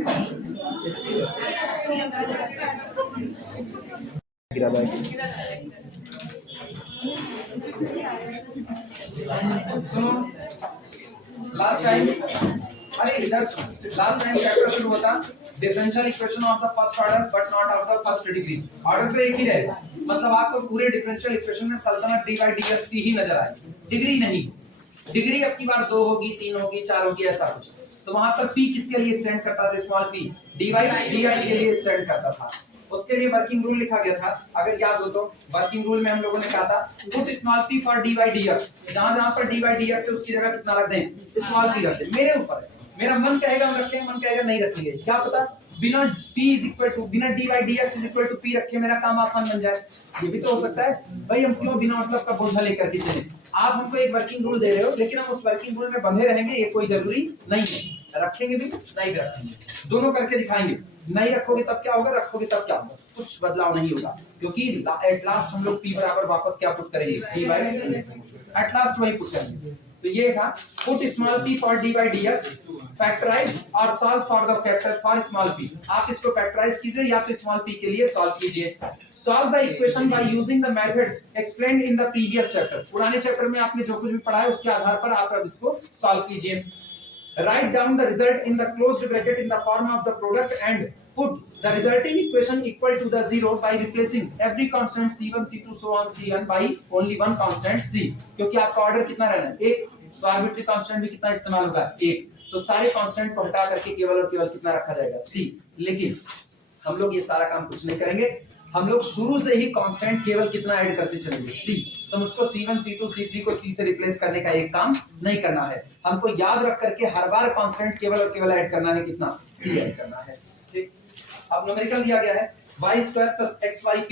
Last time अरे इधर last time chapter शुरू होता differential equation of the first order but not of the first degree. Order तो एक ही रहेगा, मतलब आपको पूरे डिफरेंशियल इक्वेशन में सल्तनत डी बाई डी एक्स की ही नजर आएगी, डिग्री नहीं। डिग्री अब की बार 2 होगी, 3 होगी, 4 होगी, ऐसा कुछ। तो वहां पर p किसके लिए स्टैंड करता था? स्मॉल p dy dx के लिए स्टैंड करता था। उसके लिए वर्किंग रूल लिखा गया था, अगर याद हो तो। वर्किंग रूल में हम लोगों ने कहा था put small p for dy dx, जहां-जहां पर dy dx है उसकी जगह कितना रख दें? स्मॉल p रख दें। मेरे ऊपर है, मेरा मन कहेगा हम रखेंगे, मन कहेगा नहीं रखेंगे, क्या पता बिना p बिना dy dx p रखे मेरा काम आसान बन जाए। ये भी तो हो सकता है भाई, हम क्यों बिना मतलब का बोझा लेकर के चले। आप हमको एक वर्किंग रूल दे रहे हो, लेकिन हम उस वर्किंग रूल में बंधे रहेंगे ये कोई जरूरी नहीं है। रखेंगे भी नहीं भी रखेंगे, दोनों करके दिखाएंगे। नहीं रखोगे तब क्या होगा, रखोगे तब क्या होगा, कुछ बदलाव नहीं होगा, क्योंकि एट लास्ट हम लोग p बराबर वापस क्या पुट करेंगे? d बाय एट लास्ट वही पुट करेंगे। तो ये था put small p for d by dx, factorise और solve for the factor for small p। आप इसको फैक्टराइज कीजिए या तो स्मॉल p के लिए सॉल्व कीजिए। Solve the equation by using the method explained in the previous chapter. पुराने चैप्टर में आपने जो कुछ भी पढ़ा है उसके आधार पर आप अब इसको सॉल्व कीजिए। Write down the result in the closed bracket in the form of the product and put the resulting equation equal to the 0 by replacing every constant c1 c2 so on cn by only one constant c। क्योंकि आपका order कितना रहना है? एक, तो arbitrary constant भी कितना इस्तेमाल होगा? एक। तो सारे कांस्टेंट को हटा करके केवल और केवल कितना रखा जाएगा? c। लेकिन हम लोग ये सारा काम कुछ नहीं करेंगे, हम लोग शुरू से ही कांस्टेंट केवल कितना ऐड करते चलेंगे? c। तो मुझको c1 c2 c3 को c से रिप्लेस करने का एक काम नहीं करना है, हमको याद रख करके हर बार कांस्टेंट केवल और केवल ऐड करना है, कितना? c ऐड करना है। ठीक, अब न्यूमेरिकल दिया गया है y² + xyp - x² p²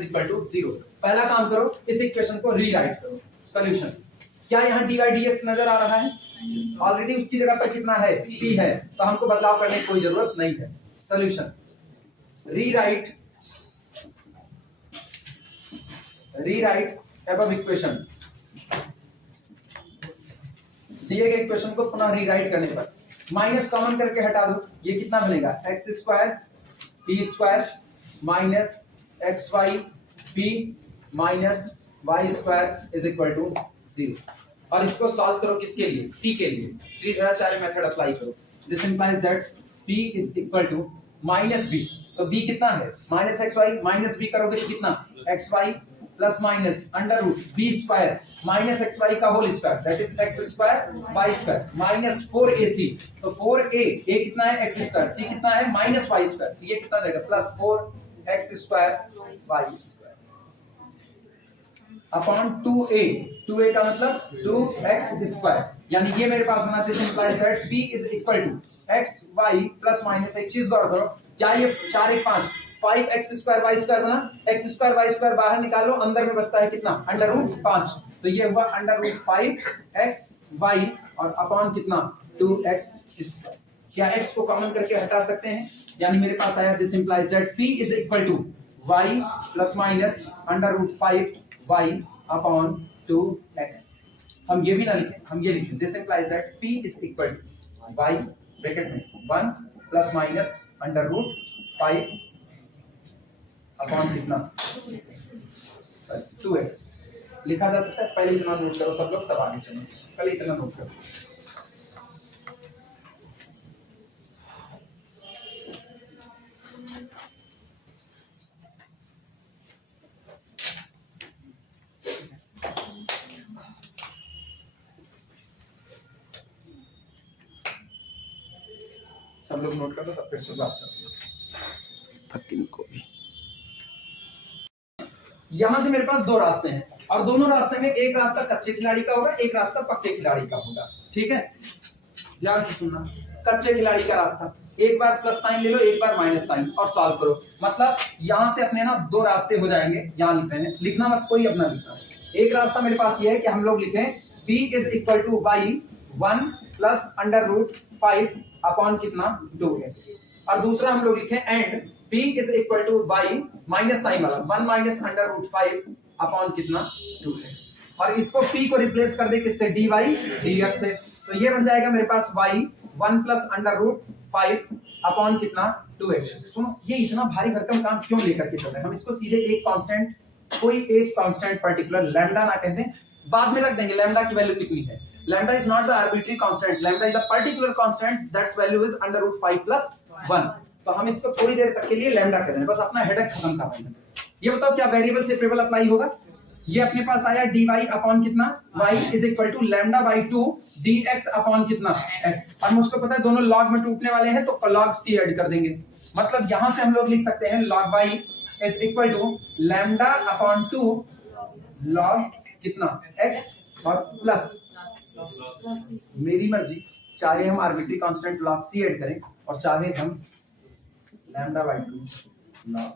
= 0। पहला काम करो, इस इक्वेशन को रीराइट करो। सॉल्यूशन, क्या यहाँ dy dx नजर आ रहा है? ऑलरेडी उसकी जगह पर कितना है? p है, तो हमको बदलाव करने की कोई जरूरत नहीं है। Solution, rewrite above equation। दिए गए इक्वेशन को पुनः रीराइट करने पर माइनस कॉमन करके हटा दो, ये कितना बनेगा? x² p² minus xy p minus y² = 0। और इसको सॉल्व करो किसके लिए? p के लिए। श्रीधराचार्य मेथड अप्लाई करो। This implies that p = -b। तो b कितना है? -xy माइनस b करोगे तो कितना? xy plus minus under root b² minus xy का whole square, that is x² y² -4ac। तो 4a, a कितना है? x², c कितना है? -y², तो ये कितना जाएगा? +4x² y² upon 2a। 2a का मतलब 2x², यानी ये मेरे पास बना। This implies that p = xy plus minus. एक चीज गौर करो, क्या ये 4 1 5 5x² y² बना? x² y² बाहर निकालो, अंदर में बचता है कितना? √5। तो ये हुआ √5xy और अपॉन कितना? 2x²। क्या x को कॉमन करके हटा सकते हैं? यानी मेरे पास आया this implies that p = y plus minus √5y upon 2x। हम ये भी ना लिखें, हम ये लिखें this implies that p = y bracket में 1 प्लस माइनस √5 अपॉन कितना? 2x लिखा जा सकता है। पहले इतना नोट करो सब लोग, तब आगे चलो। पहले इतना नोट करो। सब लोग नोट कर लो, तब फिर से बात करते हैं। यहां से मेरे पास 2 रास्ते हैं और दोनों रास्ते में एक रास्ता कच्चे खिलाड़ी का होगा, एक रास्ता पक्के खिलाड़ी का होगा। ठीक है, ध्यान से सुनना। कच्चे खिलाड़ी का रास्ता, एक बार प्लस साइन ले लो, एक बार माइनस साइन और सॉल्व करो। मतलब यहां से अपने ना 2 रास्ते हो जाएंगे। यहां लिख रहे हैं, लिखना मत कोई अपना लिखना। एक रास्ता मेरे पास ये है कि हम लोग लिखें p = y 1 प्लस √5 अपॉन कितना? 2x। और दूसरा हम लोग लिखें and p = y minus sine वाला 1 माइनस √5 अपॉन कितना? 2x। और इसको p को रिप्लेस कर दे किससे? dy dx से। तो ये बन जाएगा मेरे पास y 1 प्लस 5 अपॉन कितना 2x। सुनो ये इतना भारी भरकम काम क्यों लेकर के चल रहे हैं, हम इसको सीधे एक कांस्टेंट, कोई एक कांस्टेंट पर्टिकुलर लैम्डा ना कह दें, बाद में रख देंगे लैम्डा की वैल्यू कितनी है। Lambda is not the arbitrary constant, lambda is a particular constant that's value is under root 5 plus 1। तो हम इसको थोड़ी देर तक के लिए लैम्डा कर रहे हैं, बस अपना हेडेक खत्म कर रहे हैं। ये बताओ क्या वेरिएबल सेपरेबल अप्लाई होगा। ये अपने पास आया dy अपॉन कितना y is equal to lambda by 2 dx upon कितना x। और मुझको पता है दोनों लॉग में टूटने वाले हैं तो लॉग c ऐड कर देंगे। मतलब यहां से हम लोग लिख सकते हैं log y is equal to lambda upon 2 log कितना x और प्लस मेरी मर्जी, चाहे हम arbitrary constant log c add करें और चाहे हम लैम्डा बाई 2 log।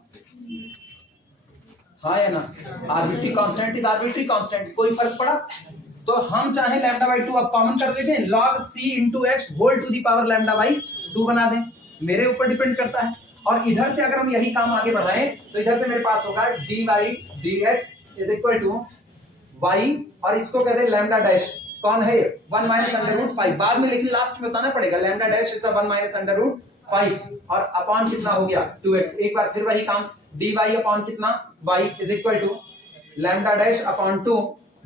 हाँ है ना, arbitrary constant is arbitrary constant, कोई फर्क पड़ा। तो हम चाहे लैम्डा बाई 2 अब कॉमन कर देते हैं, log c into x whole to the power lambda by 2 बना दें, मेरे ऊपर डिपेंड करता है। और इधर से अगर हम यही काम आगे बढ़ाएं तो इधर से मेरे पास होगा dy dx is equal to y और इसको कहते हैं लैम्डा डैश, कौन है 1 माइनस अंडर रूट 5, बाद में लेकिन लास्ट में बताना पड़ेगा lambda dash is 1 minus under root 5 और अपॉन कितना हो गया 2x। एक बार फिर वही काम dy अपॉन कितना y is equal to lambda dash upon 2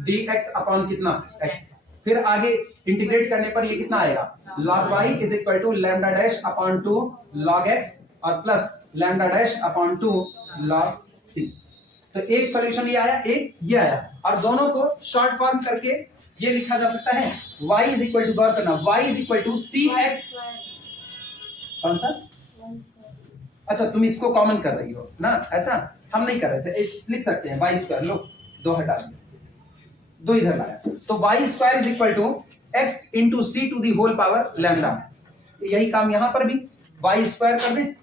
dx upon कितना x। फिर आगे इंटीग्रेट करने पर ये कितना आएगा log y is equal to lambda dash upon 2 log x और plus lambda dash upon 2 log c। तो एक सॉल्यूशन ये आया, एक ये आया, और दोनों को शॉर्ट फॉर्म करके ये लिखा जा सकता है y इज इक्वल टू, गौर करना, y is equal to cx, कौन सा, अच्छा तुम इसको कॉमन कर रही हो ना, ऐसा हम नहीं कर रहे थे, लिख सकते हैं वाई स्क्वायर, लो 2 हटा दिया, 2 इधर लाया, तो y square is equal to x into c to the whole power lambda. यही काम यहां पर भी वाई स्क्वायर कर दें,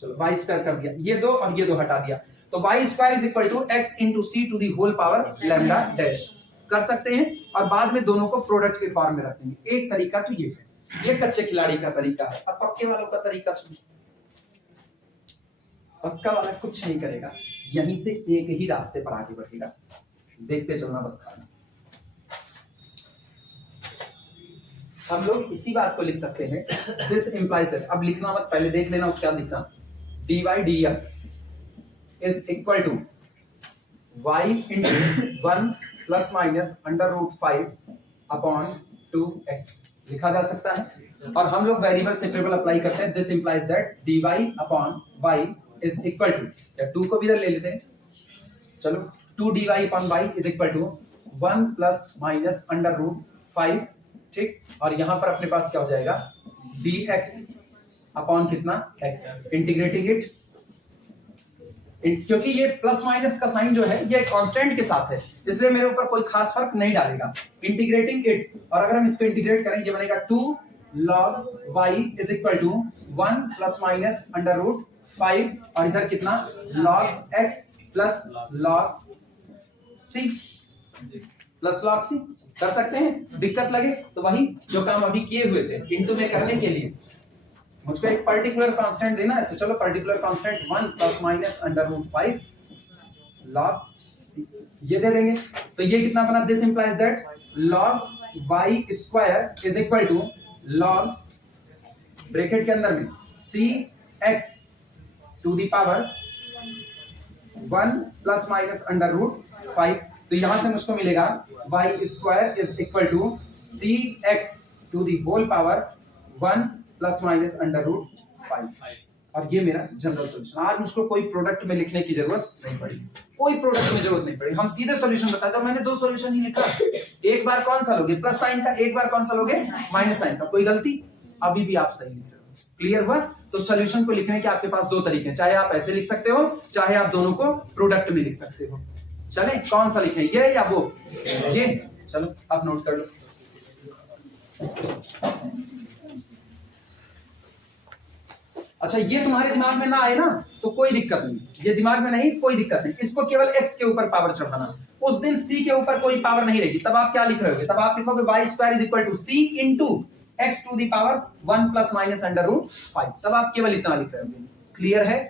चलो वाई स्क्वायर कर दिया, ये 2 और ये 2 हटा दिया, तो y square is equal to x into c to the whole power lambda dash कर सकते हैं। और बाद में दोनों को प्रोडक्ट के फॉर्म में रख देंगे। एक तरीका तो ये है, ये कच्चे खिलाड़ी का तरीका है। अब पक्के वालों का तरीका सुनिए, पक्का वाला कुछ नहीं करेगा, यहीं से एक ही रास्ते पर आगे बढ़ेगा, देखते चलना बस खाना। हम लोग इसी बात को लिख सकते हैं, दिस इंप्लाइज, अब लिखना मत, पहले देख लेना उसके बाद लिखना, dy dx is equal to y into 1 plus minus under root 5 upon 2x लिखा जा सकता है। और हम लोग वेरिएबल सेपरेबल अप्लाई करते हैं, this implies that dy upon y is equal to, या 2 को भी इधर ले लेते हैं, चलो 2 dy upon y is equal to 1 plus minus under root 5, ठीक, और यहां पर अपने पास क्या हो जाएगा dx अपॉन कितना x, इंटीग्रेटिंग इट, क्योंकि ये प्लस माइनस का साइन जो है ये कांस्टेंट के साथ है, इसलिए मेरे ऊपर कोई खास फर्क नहीं डालेगा, इंटीग्रेटिंग इट, और अगर हम इसको इंटीग्रेट करें ये बनेगा 2 log y is equal to 1 plus minus under root 5 और इधर कितना log x plus log c, plus log c कर सकते हैं। दिक्कत लगे तो वही जो काम अभी किए हुए थे इनटू में करने के लिए मुझको एक पर्टिकुलर कांस्टेंट देना है, तो चलो particular constant 1 plus minus under root 5 log c ये दे देंगे। तो ये कितना बना, this implies that log y square is equal to log bracket के अंदर में c x to the power 1 plus minus under root 5। तो यहां से मुझको मिलेगा y square is equal to c x to the whole power 1 plus minus under root 5, और ये मेरा जनरल सॉल्यूशन। आज मुझको कोई प्रोडक्ट में लिखने की जरूरत नहीं पड़ी, कोई प्रोडक्ट में जरूरत नहीं पड़ी, हम सीधे सॉल्यूशन बताते हैं। मैंने 2 सॉल्यूशन ही लिखा, एक बार कौन सा लोगे प्लस साइन का, एक बार कौन सा लोगे माइनस साइन का, कोई गलती, अभी भी आप सही लिख रहे हो, क्लियर हुआ। तो सॉल्यूशन को लिखने के आपके पास 2 तरीके हैं, चाहे आप ऐसे लिख सकते हो, चाहे आप दोनों को प्रोडक्ट में लिख सकते हो। चले कौन सा लिखें, ये या वो, ये, चलो अब नोट कर लो। अच्छा ये तुम्हारे दिमाग में ना आए ना तो कोई दिक्कत नहीं, ये दिमाग में नहीं कोई दिक्कत नहीं, इसको केवल x के ऊपर पावर चढ़ाना, उस दिन c के ऊपर कोई पावर नहीं रहेगी, तब आप क्या लिख रहे होगे, तब आप लिखोगे y square is equal to c into x to the power 1 plus minus under root 5, तब आप केवल इतना लिख रहे होगे। क्लियर है।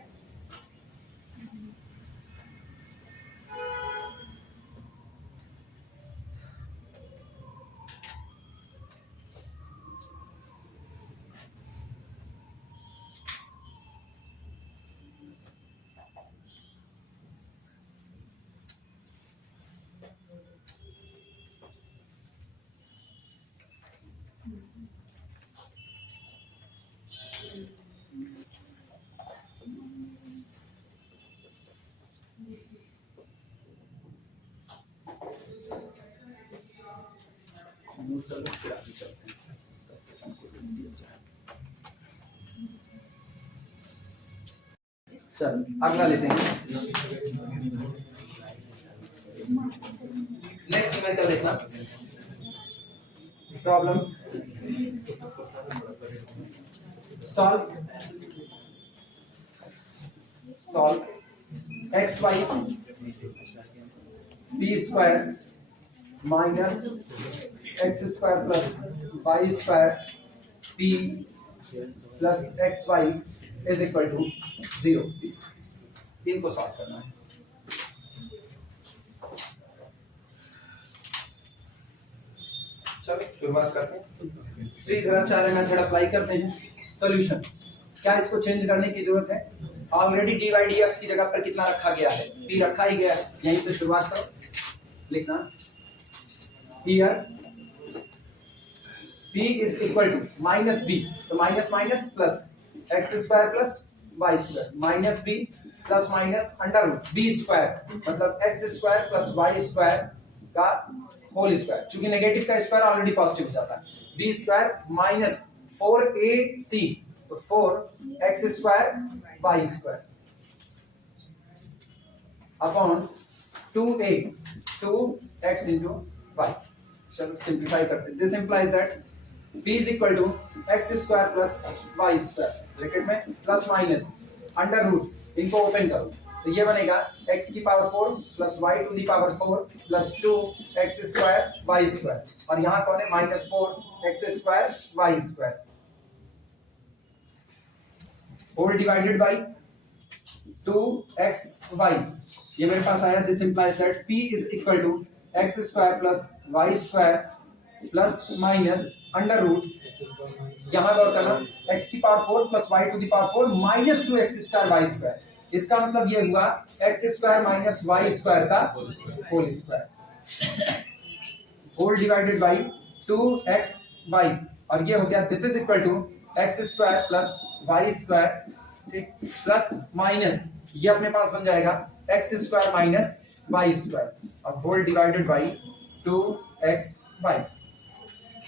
चलो अगला लेते हैं। नेक्स्ट न्यूमेरिकल देखना। Problem solve x y p square minus x square plus Y square p plus x y is equal to 0। इनको सॉल्व करना है। चलो शुरुआत करते हैं। श्रीधराचार्य मेथड अप्लाई करते हैं। सॉल्यूशन क्या इसको चेंज करने की जरूरत है? Already d Y D x की जगह पर कितना रखा गया है? पी रखा ही गया है। यहीं से शुरुआत करो। लिखना here p is equal to minus B, तो minus minus plus x square plus Y square minus B plus minus under root B square, मतलब X square plus Y square का होल स्क्वायर। चूंकि नेगेटिव का square already positive हो जाता है। B square minus 4ac, तो 4x square Y square upon 2a 2x into Y. चलो simplify करते हैं। This implies that p is equal to x square plus Y square bracket में plus minus under root, इनको open करो तो ये बनेगा x की power 4 plus y to the power 4 plus 2x square Y square, और यहाँ कौन है? Minus 4x square Y square whole divided by 2xy। ये मेरे पास आया। This implies that p is equal to x square plus Y square plus minus under root, यहाँ गौर करना, x की power 4 plus y to the power 4 minus 2x square Y square. इसका मतलब ये हुआ x square minus Y square का whole square whole divided by 2xy, और ये हो गया this is equal to x square plus Y square plus minus, ये अपने पास बन जाएगा X square minus Y square और whole divided by 2xy।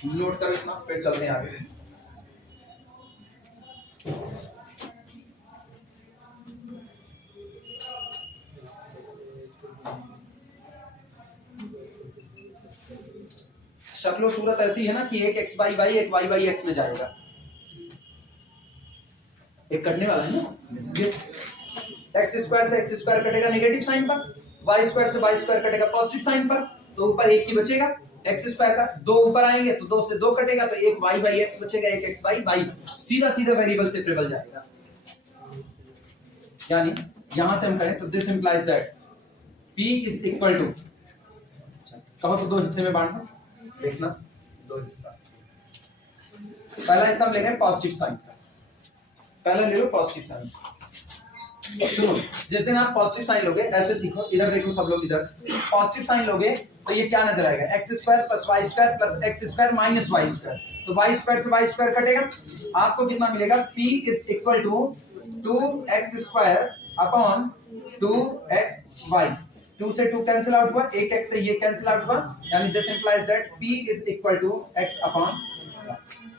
Note करो इतना, फिर चलते हैं आगे। शक्लो सूरत ऐसी है ना कि एक एक्स बाई वाई एक वाई बाई एक्स में जाएगा, एक कटने वाला है ना। एक्स स्क्वायर से एक्स स्क्वायर कटेगा नेगेटिव साइन पर, वाई स्क्वायर से वाई स्क्वायर कटेगा पॉजिटिव साइन पर, तो ऊपर एक ही बचेगा एक्स स्क्वायर का। दो ऊपर आएंगे तो दो से दो कटेगा, तो एक वाई बाई एक्स बचेगा, एक एक्स बाई वाई, सीधा सीधा वेरिएबल सेपरेबल जाएगा। यानी यहां से हम करें तो this implies that p is equal to, कहो तो दो हिस्से में बांट दो, देखना दो हिस्सा। पहला हिस्सा हम ले रहे हैं पॉजिटिव साइन का, पहला ले लो पॉजिटिव साइन। सुनो, जिस दिन आप पॉजिटिव साइन लोगे, ऐसे सीखो, इधर देखो सब लोग, इधर पॉजिटिव साइन लोगे तो ये क्या नजर आएगा? X square plus Y square plus x square minus Y square, तो वाई स्क्वायर से वाई स्क्वायर कटेगा, आपको कितना मिलेगा? p is equal to 2x square upon 2xy। 2 से 2 कैंसिल आउट हुआ, एक x से ये कैंसिल आउट हुआ, यानी this implies that p is equal to x upon,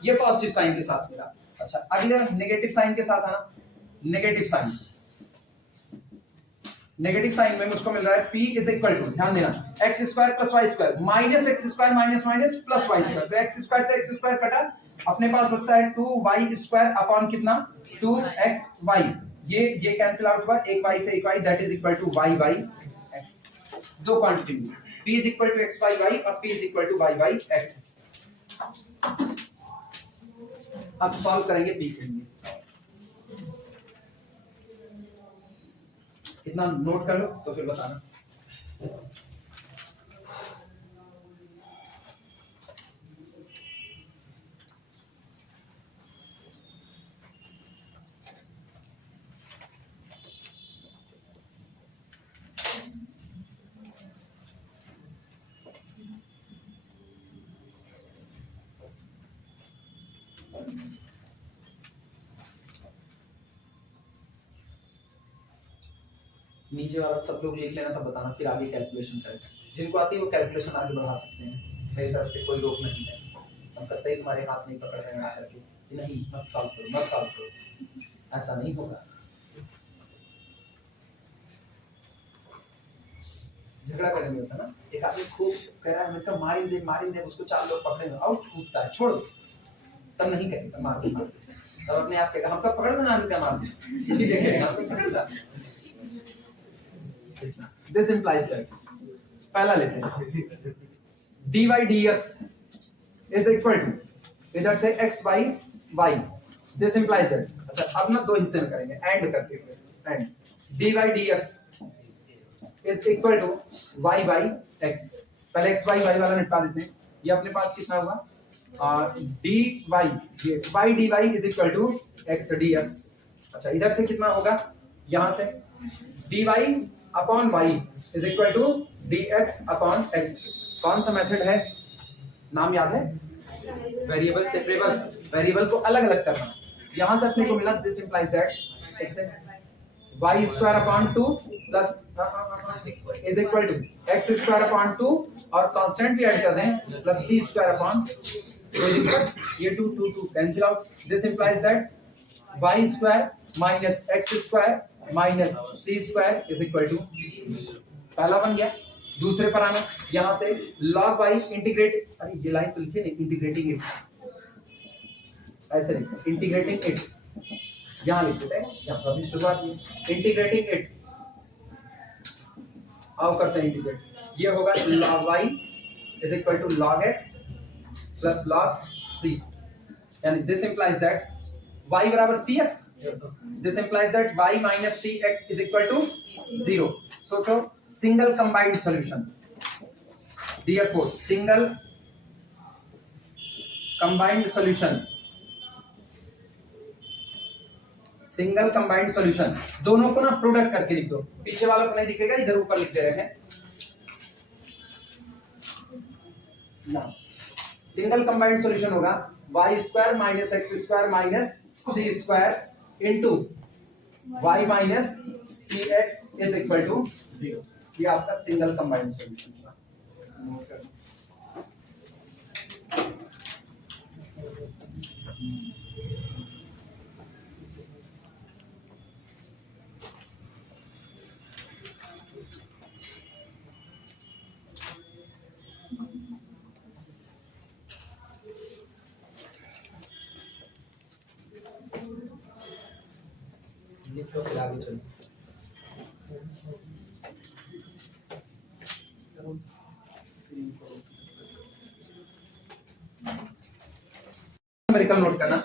ये पॉजिटिव साइन के साथ मिला। अच्छा, अगले नेगेटिव साइन के साथ आना। नेगेटिव साइन, नेगेटिव साइन में मुझको मिल रहा है p इज इक्वल टू, ध्यान देना, x square plus Y square minus x square minus minus plus Y square, तो एक्स स्क्वायर से एक्स स्क्वायर कटा, अपने पास बचता है 2y स्क्वायर अपॉन कितना? 2xy। ये कैंसिल आउट हुआ, एक y से एक y, that is equal to y by x। दो क्वांटिटी में p is equal to x by y और p is equal to y by x। अब सॉल्व करेंगे p के लिए। इतना नोट कर लो तो फिर बताना। नीचे वाला सब लोग लिख लेना, तब बताना, फिर आगे कैलकुलेशन करें। जिनको आती है वो कैलकुलेशन आगे बढ़ा सकते हैं, मेरी तरफ से कोई रोक नहीं है। हम कतई तुम्हारे हाथ नहीं पकड़ रहे हैं आकर के, नहीं मत सॉल्व करो, मत सॉल्व करो, ऐसा नहीं होगा। झगड़ा करने में होता है ना, एक आदमी खूब कह रहा है मैं तो मार दे उसको, 4 लोग पकड़े आउट कूदता है, छोड़ो, तब नहीं कहेगा मार दे, तब अपने आप कहेगा हमको पकड़ देना, हम क्या मार दे, नहीं देखेगा हमको पकड़ देना। दिस इंप्लाइज दैट, पहला लेते हैं dy dx is equal to, इधर से x by y, this implies that. अच्छा अब ना 2 हिस्से में करेंगे एंड करके, and dy dx is equal to y by x, पहले x y y वाला निपटा देते हैं। ये अपने पास कितना होगा, dy y dy is equal to x dx। अच्छा इधर से कितना होगा, यहां से dy upon y is equal to dx upon x। कौन सा मेथड है, नाम याद है, वेरिएबल सेपरेबल, वेरिएबल को अलग अलग करना। यहां से अपने को मिला, दिस इंप्लाइज दैट इससे y square upon 2 plus is equal to x square upon 2 और कांस्टेंट भी ऐड कर दें प्लस c स्क्वायर अपॉन ये 2 2 2 cancel out. This implies that y square minus x square minus c square is equal to, पहला बन गया। दूसरे पर आना, यहां से log y इंटीग्रेट, अरे ये लाइन तो लिखिए नहीं, इंटीग्रेटिंग इट, ऐसे लिखते इंटीग्रेटिंग इट, यहां लिख देते हैं, यहां पर भी शुरुआत की इंटीग्रेटिंग इट, आओ करते हैं इंटीग्रेट। ये होगा log y is equal to log x plus log c, यानी दिस इंप्लाइज दैट y बराबर cx, this implies that y minus cx is equal to 0। सोचो single combined solution, therefore single combined solution, single combined solution, दोनों को ना product करके लिख दो, पीछे वाला को नहीं दिखेगा, इधर ऊपर लिख दे रहे हैं ना। सिंगल कंबाइंड सॉल्यूशन होगा y square minus x square minus c square into y minus cx is equal to 0। ये आपका सिंगल कंबाइंड सॉल्यूशन था। लिखो फिर आगे चलो। न्यूमेरिकल नोट करना,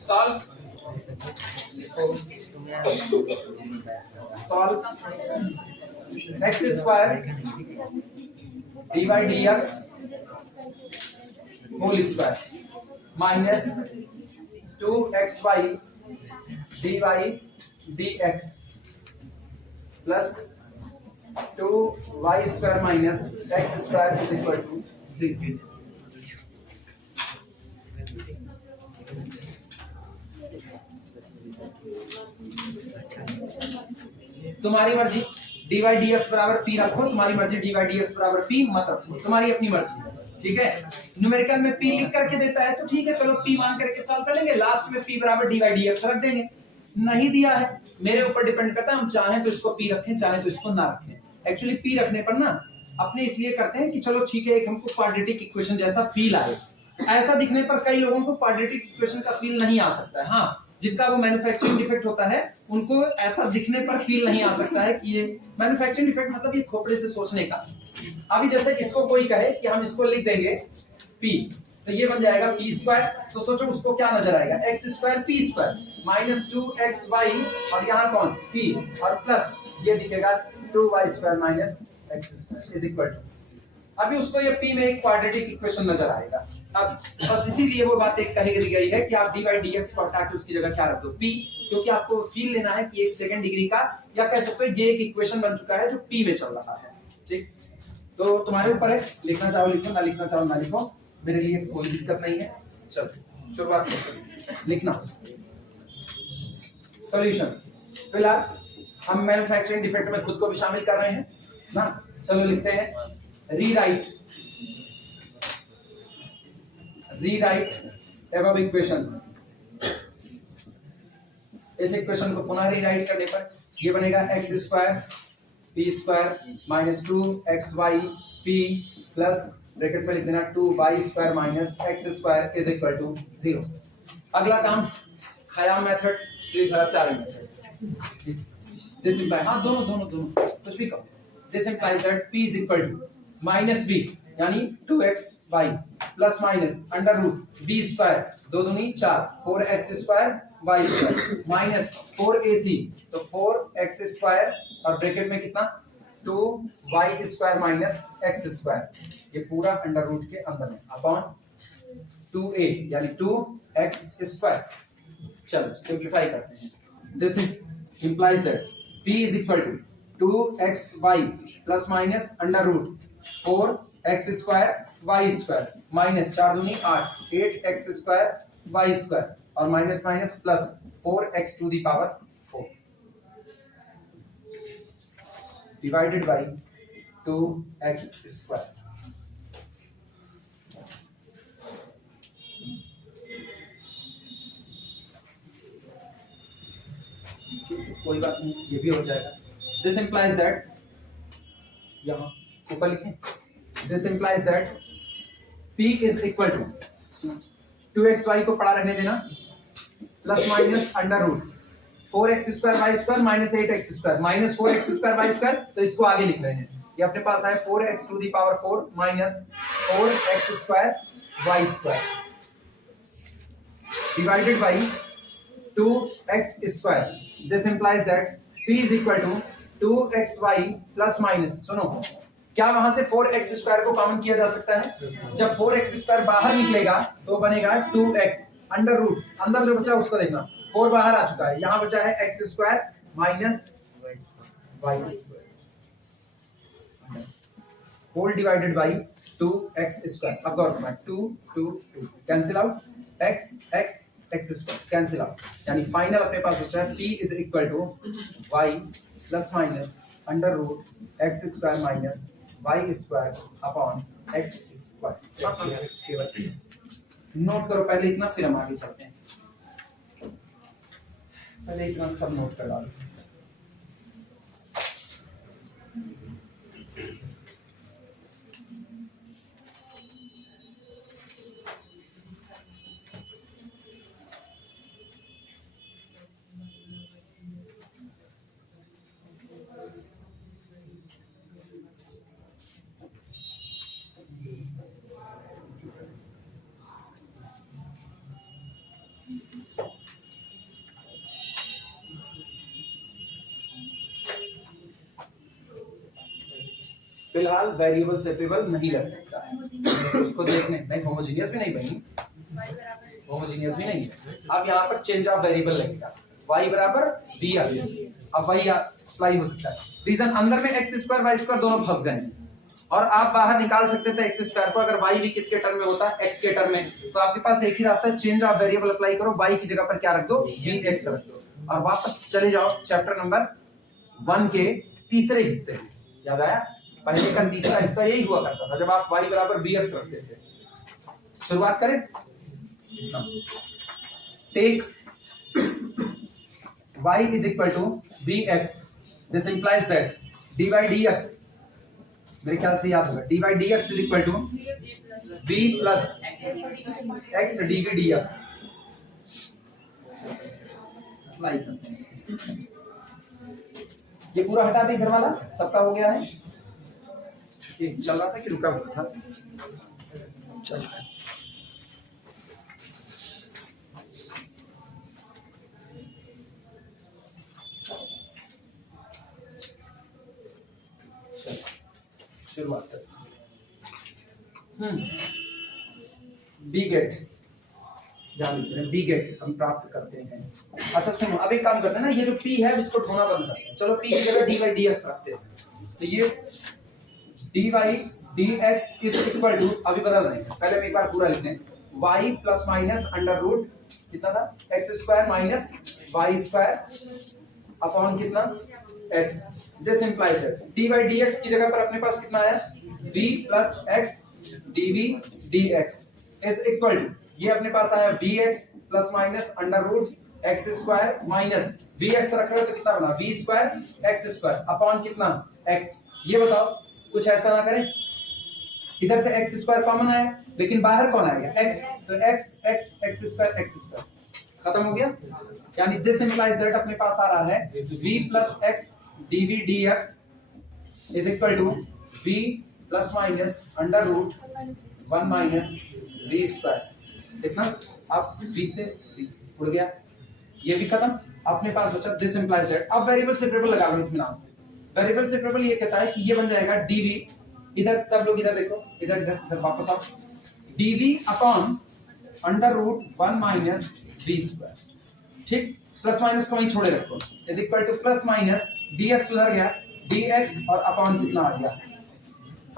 सॉल्व x स्क्वायर dy dx whole square minus 2xy dy dx plus 2y square minus x square is equal to 0। तुम्हारी मर्जी, dy dx बराबर p रखो, तुम्हारी मर्जी dy dx बराबर p मत रखो, तुम्हारी अपनी मर्जी, ठीक है। न्यूमेरिकल में p लिख करके देता है तो ठीक है, चलो p मान करके सॉल्व कर लेंगे, लास्ट में p बराबर dy dx रख देंगे। नहीं दिया है, मेरे ऊपर डिपेंड करता है, हम चाहें तो इसको p रखें, चाहें तो इसको ना रखें। एक्चुअली p रखने पर ना अपने इसलिए करते हैं कि चलो ठीक है, एक हमको क्वाड्रेटिक इक्वेशन जैसा फील आए। ऐसा दिखने पर कई लोगों को क्वाड्रेटिक इक्वेशन का फील नहीं आ सकता है, हाँ जिनका वो मैन्युफैक्चरिंग डिफेक्ट होता है उनको ऐसा दिखने पर फील नहीं आ सकता है कि ये मैन्युफैक्चरिंग डिफेक्ट मतलब ये खोपड़े से सोचने का। अभी जैसे इसको कोई कहे कि हम इसको लिख देंगे p, तो ये बन जाएगा p स्क्वायर, तो सोचो उसको क्या नजर आएगा, x square p square minus 2xy और यहाँ कौन p और प्लस ये दिखेगा 2y square minus x square is equal to, अभी उसको ये p में एक क्वाड्रेटिक इक्वेशन नजर आएगा। अब बस इसीलिए वो बात एक कही गई है कि आप dy dx को हटा के उसकी जगह क्या रख दो p, क्योंकि आपको फील लेना है कि एक सेकंड डिग्री का, या कह सकते हो ये एक इक्वेशन बन चुका है जो p में चल रहा है, ठीक। तो तुम्हारे ऊपर है, लिखना चाहो लिखो, ना लिखना चाहो ना लिखो, मेरे लिए कोई दिक्कत नहीं है। चलो शुरुआत करते हैं, लिखना सॉल्यूशन। फिलहाल हम मैन्युफैक्चरिंग डिफेक्ट में खुद को भी शामिल कर रहे हैं ना, चलो लिखते हैं रीराइट एबव इक्वेशन। इस इक्वेशन को पुनः रीराइट करने पर ये बनेगा x square P square minus 2xy p plus bracket में लिख देना 2y² minus x square is equal to 0। अगला काम Khayyam method, Shridhara Chari method. This implies, हाँ दोनों दोनों दोनों कुछ भी कहो। This implies that p is equal to minus b यानी 2xy plus minus under root b square, दो दूनी 4, 4x² y square minus 4ac, तो 4x स्क्वायर और ब्रैकेट में कितना 2y² माइनस x स्क्वायर, ये पूरा अंडर रूट के अंदर है अपॉन 2a यानी 2x स्क्वायर। चलो सिंप्लीफाई करते हैं। This implies that p is equal to 2xy plus minus under root 4x² y square minus 4 दूनी 8, 8x² y स्क्वायर और minus minus plus 4x to the power 4 divided by 2x square. कोई बात नहीं, ये भी हो जाएगा। दिस इंप्लाइज दैट, यहां ऊपर लिखें, this implies that p is equal to 2xy को पड़ा रहने देना plus minus under root 4x² y square minus 8x² minus 4x² y square, तो इसको आगे लिख रहे हैं। ये अपने पास है 4x to the power 4 minus 4x² y square divided by 2x square. This implies that p is equal to 2xy plus minus, सुनो क्या वहां से 4x² को कॉमन किया जा सकता है? जब 4x² बाहर निकलेगा तो बनेगा 2x अंडर रूट, अंदर जो बचा उसको देखना, 4 बाहर आ चुका है, यहां बचा है x² minus y² whole divided by 2x²। अब गौर करना 2 2 2 cancel out, x² cancel out, यानी फाइनल अपने पास बचा है p is equal to y plus minus under root x² minus y² upon x²। Note करो पहले इतना, फिर हम आगे चलते हैं। पहले इतना सब नोट कर डालो। फिलहाल वेरिएबल सेपरेबल नहीं रख सकता है, उसको देखने नहीं, होमोजेनियस भी नहीं बनी, होमोजेनियस भी नहीं है। अब यहाँ पर चेंज ऑफ वेरिएबल लगेगा, y बराबर vx, अब वही अप्लाई हो सकता है। रीजन अंदर में x² y² दोनों फंस गए हैं और आप बाहर निकाल सकते थे x² को, अगर y भी किसके टर्म में होता है x के टर्म में, तो आपके पास एक ही रास्ता है, चेंज ऑफ वेरिएबल अप्लाई करो, y की जगह पर क्या रख दो vx रख दो और वापस चले जाओ चैप्टर नंबर 1 के तीसरे हिस्से। याद आया? पहले का तीसरा हिस्सा यही हुआ करता था जब आप y बराबर vx रखते थे। शुरुआत करें, take y is equal to vx, this implies that dy dx, मेरे ख्याल से याद होगा, dy dx is equal to v plus x dv dx। Apply करते हैं, ये पूरा हटा दे, इधर वाला सबका हो गया है। ये चल रहा था कि रुका हुआ था? चल रहा है। शुरुआत करते हैं। बी गेट, बी गेट हम प्राप्त करते हैं। अच्छा सुनो, अब एक काम करते हैं ना, ये जो p है इसको ढोना बंद करते हैं। चलो p की जगह dy dx रखते हैं, तो ये dy dx is equal to, अभी बदल रहे हैं, पहले हम एक बार पूरा लिखते हैं, y plus minus under root कितना था x² माइनस y² अपॉन कितना x। This implies that dy dx की जगह पर अपने पास कितना है v plus x dv dx is equal to, ये अपने पास आया vx plus minus under root x square minus v x रख रहे हो तो कितना बना v square x square upon कितना एक्स। ये बताओ कुछ ऐसा ना करें, इधर से एक्स स्क्वायर कॉमन आया लेकिन बाहर कौन आएगा एक्स, तो एक्स एक्स एक्स स्क्वायर खत्म हो गया। यानी दिस इंप्लाइज दैट अपने पास आ रहा है v plus x dv dx is equal to v plus minus under root 1 minus v square. देखना अब v से v उड़ गया, ये भी खत्म। अपने पास बचा दिस इंप्लाइज दैट। अब वेरिएबल सेपरेबल लगा लो इत्मीनान से। वेरिएबल सेपरेबल ये कहता है कि ये बन जाएगा dv, इधर सब लोग इधर देखो, इधर इधर वापस आओ, dv upon under root 1 minus v square. ठीक, प्लस माइनस को वहीं छोड़े रखो, is equal to plus minus dx उधर गया dx और अपॉन कितना आ गया।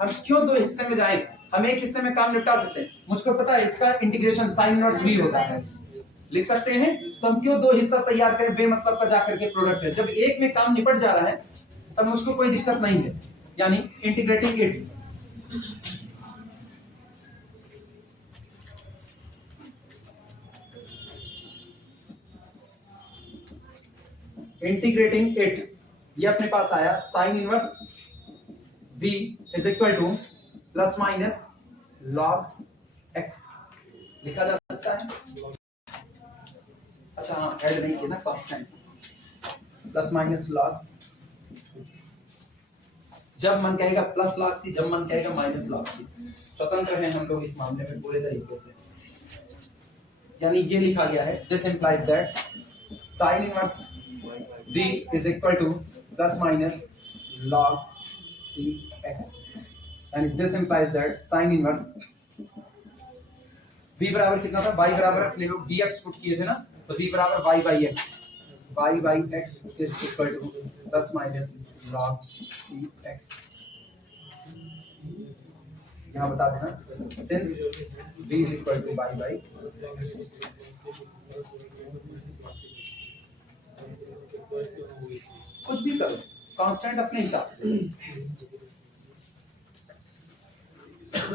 हम क्यों दो हिस्से में जाएं, हम एक हिस्से में काम निपटा सकते हैं। मुझको पता है इसका इंटीग्रेशन साइन इनवर्स v होता है, लिख सकते हैं। तो हम क्यों दो हिस्सा तैयार करें बेमतलब का जाकर के प्रोडक्ट है। जब एक में काम निपट जा रहा है तब मुझको कोई दिक्कत नहीं है, यानी इंटीग्रेटिंग इट। इंटीग्रेटिंग इट, ये अपने पास आया sine inverse v is equal to plus minus log x लिखा जा सकता है। अच्छा हाँ, ऐड नहीं किया ना कांस्टेंट, प्लस माइनस लॉग, जब मन कहेगा प्लस लॉग सी, जब मन कहेगा माइनस लॉग सी, स्वतंत्र हैं हम लोग इस मामले में पूरे तरीके से। यानी ये लिखा गया है this implies that sine inverse v is equal to plus minus log c x, and this implies that sin inverse v बराबर कितना था, y बराबर अपने लोग dx पुट किए थे ना, तो v बराबर y by x is equal to plus minus log c x। यहाँ बता देना since v is equal to y by कुछ भी करो कांस्टेंट अपने हिसाब से।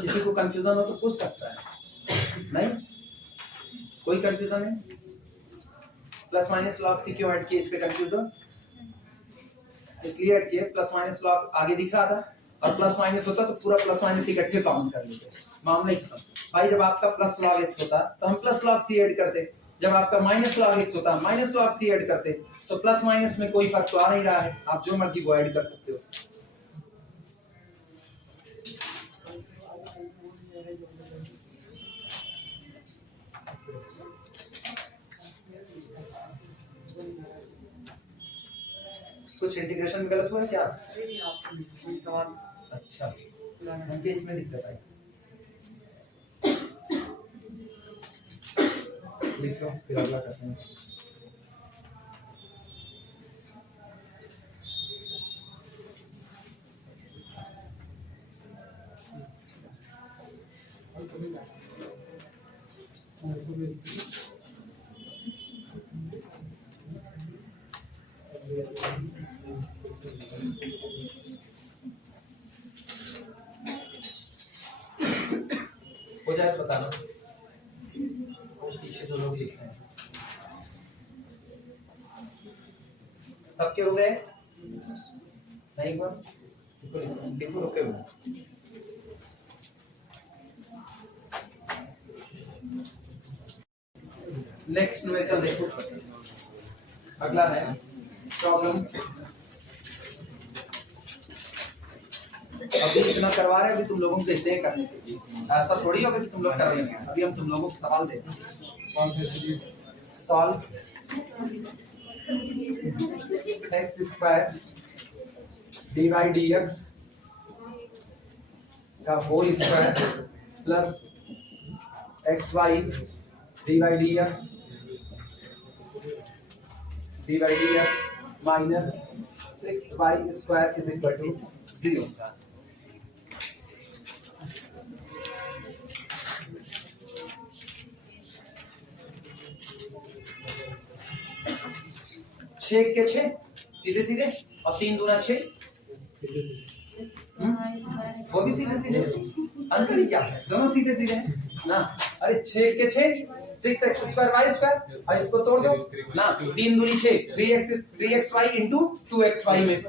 किसी को कंफ्यूजन हो तो पूछ सकता है, नहीं कोई कंफ्यूजन है। प्लस माइनस लॉग सी क्यों ऐड किए, इस पे कंफ्यूजन इसलिए ऐड किए, प्लस माइनस लॉग आगे दिख रहा था और प्लस माइनस होता तो पूरा प्लस माइनस इकट्ठे काउंट कर लेते, मामला ही खत्म। भाई जब आपका प्लस लॉग एक्स होता तो हम प्लस लॉग सी ऐड करते, जब आपका माइनस लॉग एक्स होता माइनस लॉग सी ऐड करते। तो प्लस माइनस में कोई फर्क तो आ नहीं रहा है, आप जो मर्जी वो ऐड कर सकते हो। कुछ इंटीग्रेशन में गलत हुआ है क्या? अच्छा, मुझे इसमें दिक्कत आई, लिख लो फिर अगला करते हैं। हो जाए तो बताना, पीछे जो लोग लिख रहे हैं सबके हो गए नहीं हुआ, लिखो रुके हुए। नेक्स्ट न्यूमेरिकल देखो, अगला है प्रॉब्लम। अभी इतना करवा रहे हैं, अभी तुम लोगों को देते हैं करने के लिए, ऐसा थोड़ी होगा कि तुम लोग कर रहे हैं। अभी हम तुम लोगों को सवाल देते हैं। Solve X square D Y D X का whole square plus x Y D Y D X minus 6y square is equal to 0। छह के छह सीधे सीधे और 3 दूना 6, वो भी सीधे सीधे। अंतर ही क्या है, दोनों सीधे सीधे हैं ना। अरे 6 के 6 6x स्क्वायर y स्क्वायर, और इसको तोड़ दो ना, 3 दूनी 6 3xy into 2xy में,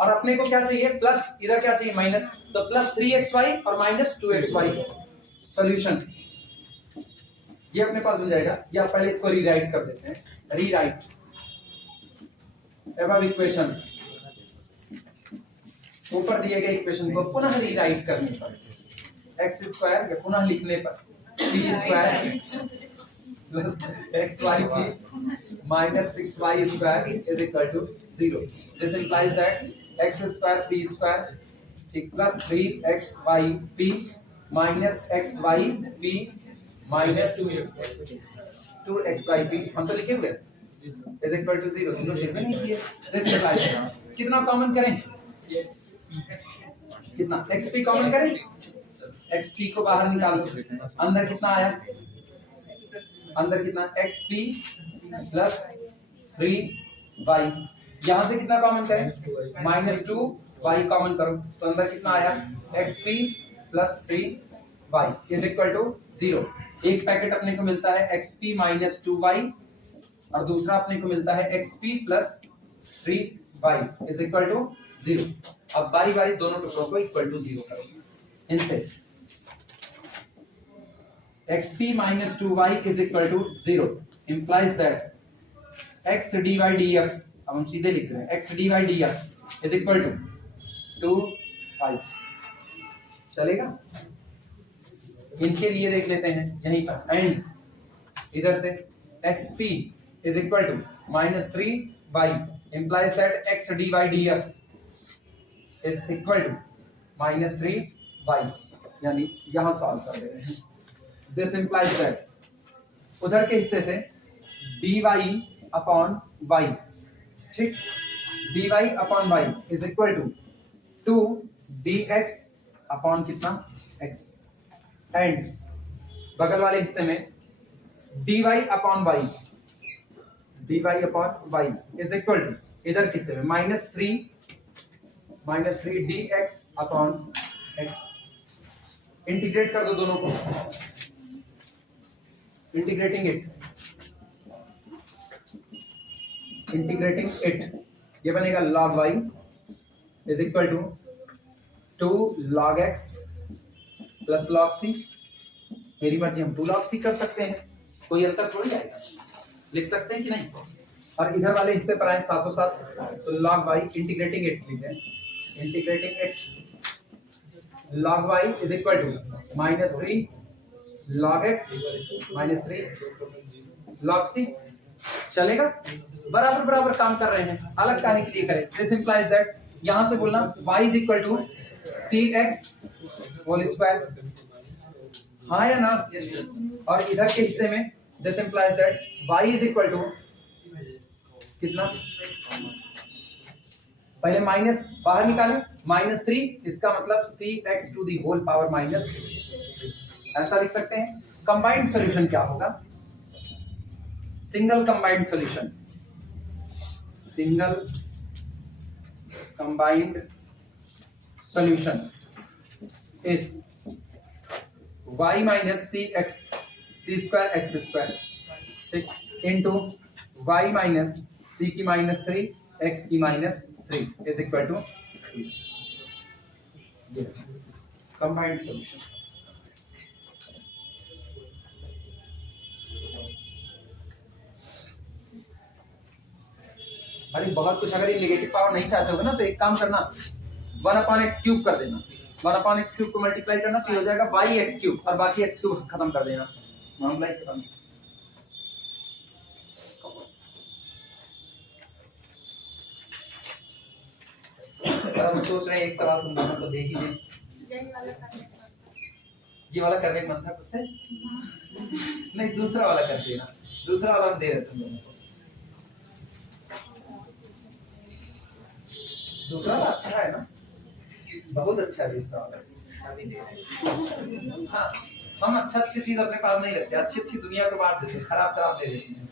और अपने को क्या चाहिए प्लस, इधर क्या चाहिए माइनस, तो प्लस 3xy और माइनस 2xy। सॉल्यूशन ये अपने पास मिल जाएगा, या पहले इसको रीराइट कर देते हैं, रीराइट एबव इक्वेशन, ऊपर दिए गए इक्वेशन को पुनः रीराइट करने पर x स्क्वायर या पुनः लिखने पर p square plus xy minus 6y square is equal to 0. This implies that x square p square plus 3xy p minus xy p minus 2xy p, हम तो लिखे हुए is equal to 0, हम लोग लिख नहीं किए। This implies कितना कॉमन करें, कितना xp कॉमन करें, xp को बाहर निकालो, अंदर कितना आया, अंदर कितना xp प्लस 3y, यहां से कितना कॉमन करें माइनस 2y कॉमन करो, तो अंदर कितना आया xp plus 3y is equal to 0। एक पैकेट अपने को मिलता है xp माइनस 2y और दूसरा अपने को मिलता है xp plus 3y is equal to 0। अब बारी बारी दोनों टुकड़ों को इक्वल टू 0 करो, इनसे xp minus 2y is equal to 0 implies that x dy dx, अब हम सीधे लिख रहे हैं x dy dx is equal to 2y, चलेगा। इनके लिए देख लेते हैं यहीं पर, एंड इधर से xp is equal to minus 3y implies that x dy dx is equal to minus 3y, यानी यहां सॉल्व कर दे रहे हैं। This implies that उधर के हिस्से से dy अपॉन y, ठीक, dy upon y is equal to 2 dx upon कितना x, एंड बगल वाले हिस्से में dy upon y, dy upon y is equal to इधर के हिस्से में minus 3 dx upon x। Integrate कर दो दोनों को, integrating it ये बनेगा log y is equal to 2 log x plus log c, मेरी मर्जी, हम 2 log c कर सकते हैं, कोई अंतर थोड़ी आएगा, लिख सकते हैं कि नहीं। और इधर वाले हिस्से पर आए साथों साथ, तो log y integrating it लिखते हैं, integrating it log y is equal to minus 3 log x minus 3 log c, चलेगा। बराबर बराबर काम कर रहे हैं, अलग काहे के लिए करें। दिस इंप्लाइज दैट यहां से बोलना y is equal to cx whole square, हाँ या ना, और इधर के हिस्से में this implies that y is equal to कितना, पहले माइनस बाहर निकालें माइनस 3, इसका मतलब cx to the whole power minus, ऐसा लिख सकते हैं। कंबाइंड सॉल्यूशन क्या होगा, single combined solution, single combined solution is y minus c square x square, ठीक, इनटू y माइनस c की माइनस 3 x की minus 3 is equal to 0। Combined solution. अरे बहुत कुछ, अगर ये नेगेटिव पावर नहीं चाहते हो ना तो एक काम करना, 1/x क्यूब कर देना, 1/x क्यूब को मल्टीप्लाई करना तो हो जाएगा x क्यूब, और बाकी x क्यूब खत्म कर देना, मामला ही खत्म। हम सोच रहे हैं एक सवाल तुम दोनों को देख ही दें, ये वाला करने का मन था खुद से, नहीं दूसरा वाला कर देना, दूसरा वाला दे रहे तुम दोनों को, दूसरा वाला अच्छा है ना, बहुत अच्छा है दूसरा वाला, अभी दे रहे हैं। हाँ, हम अच्छी चीज अपने पास नहीं रखते, अच्छी दुनिया को बांट देते हैं, खराब दे देते हैं,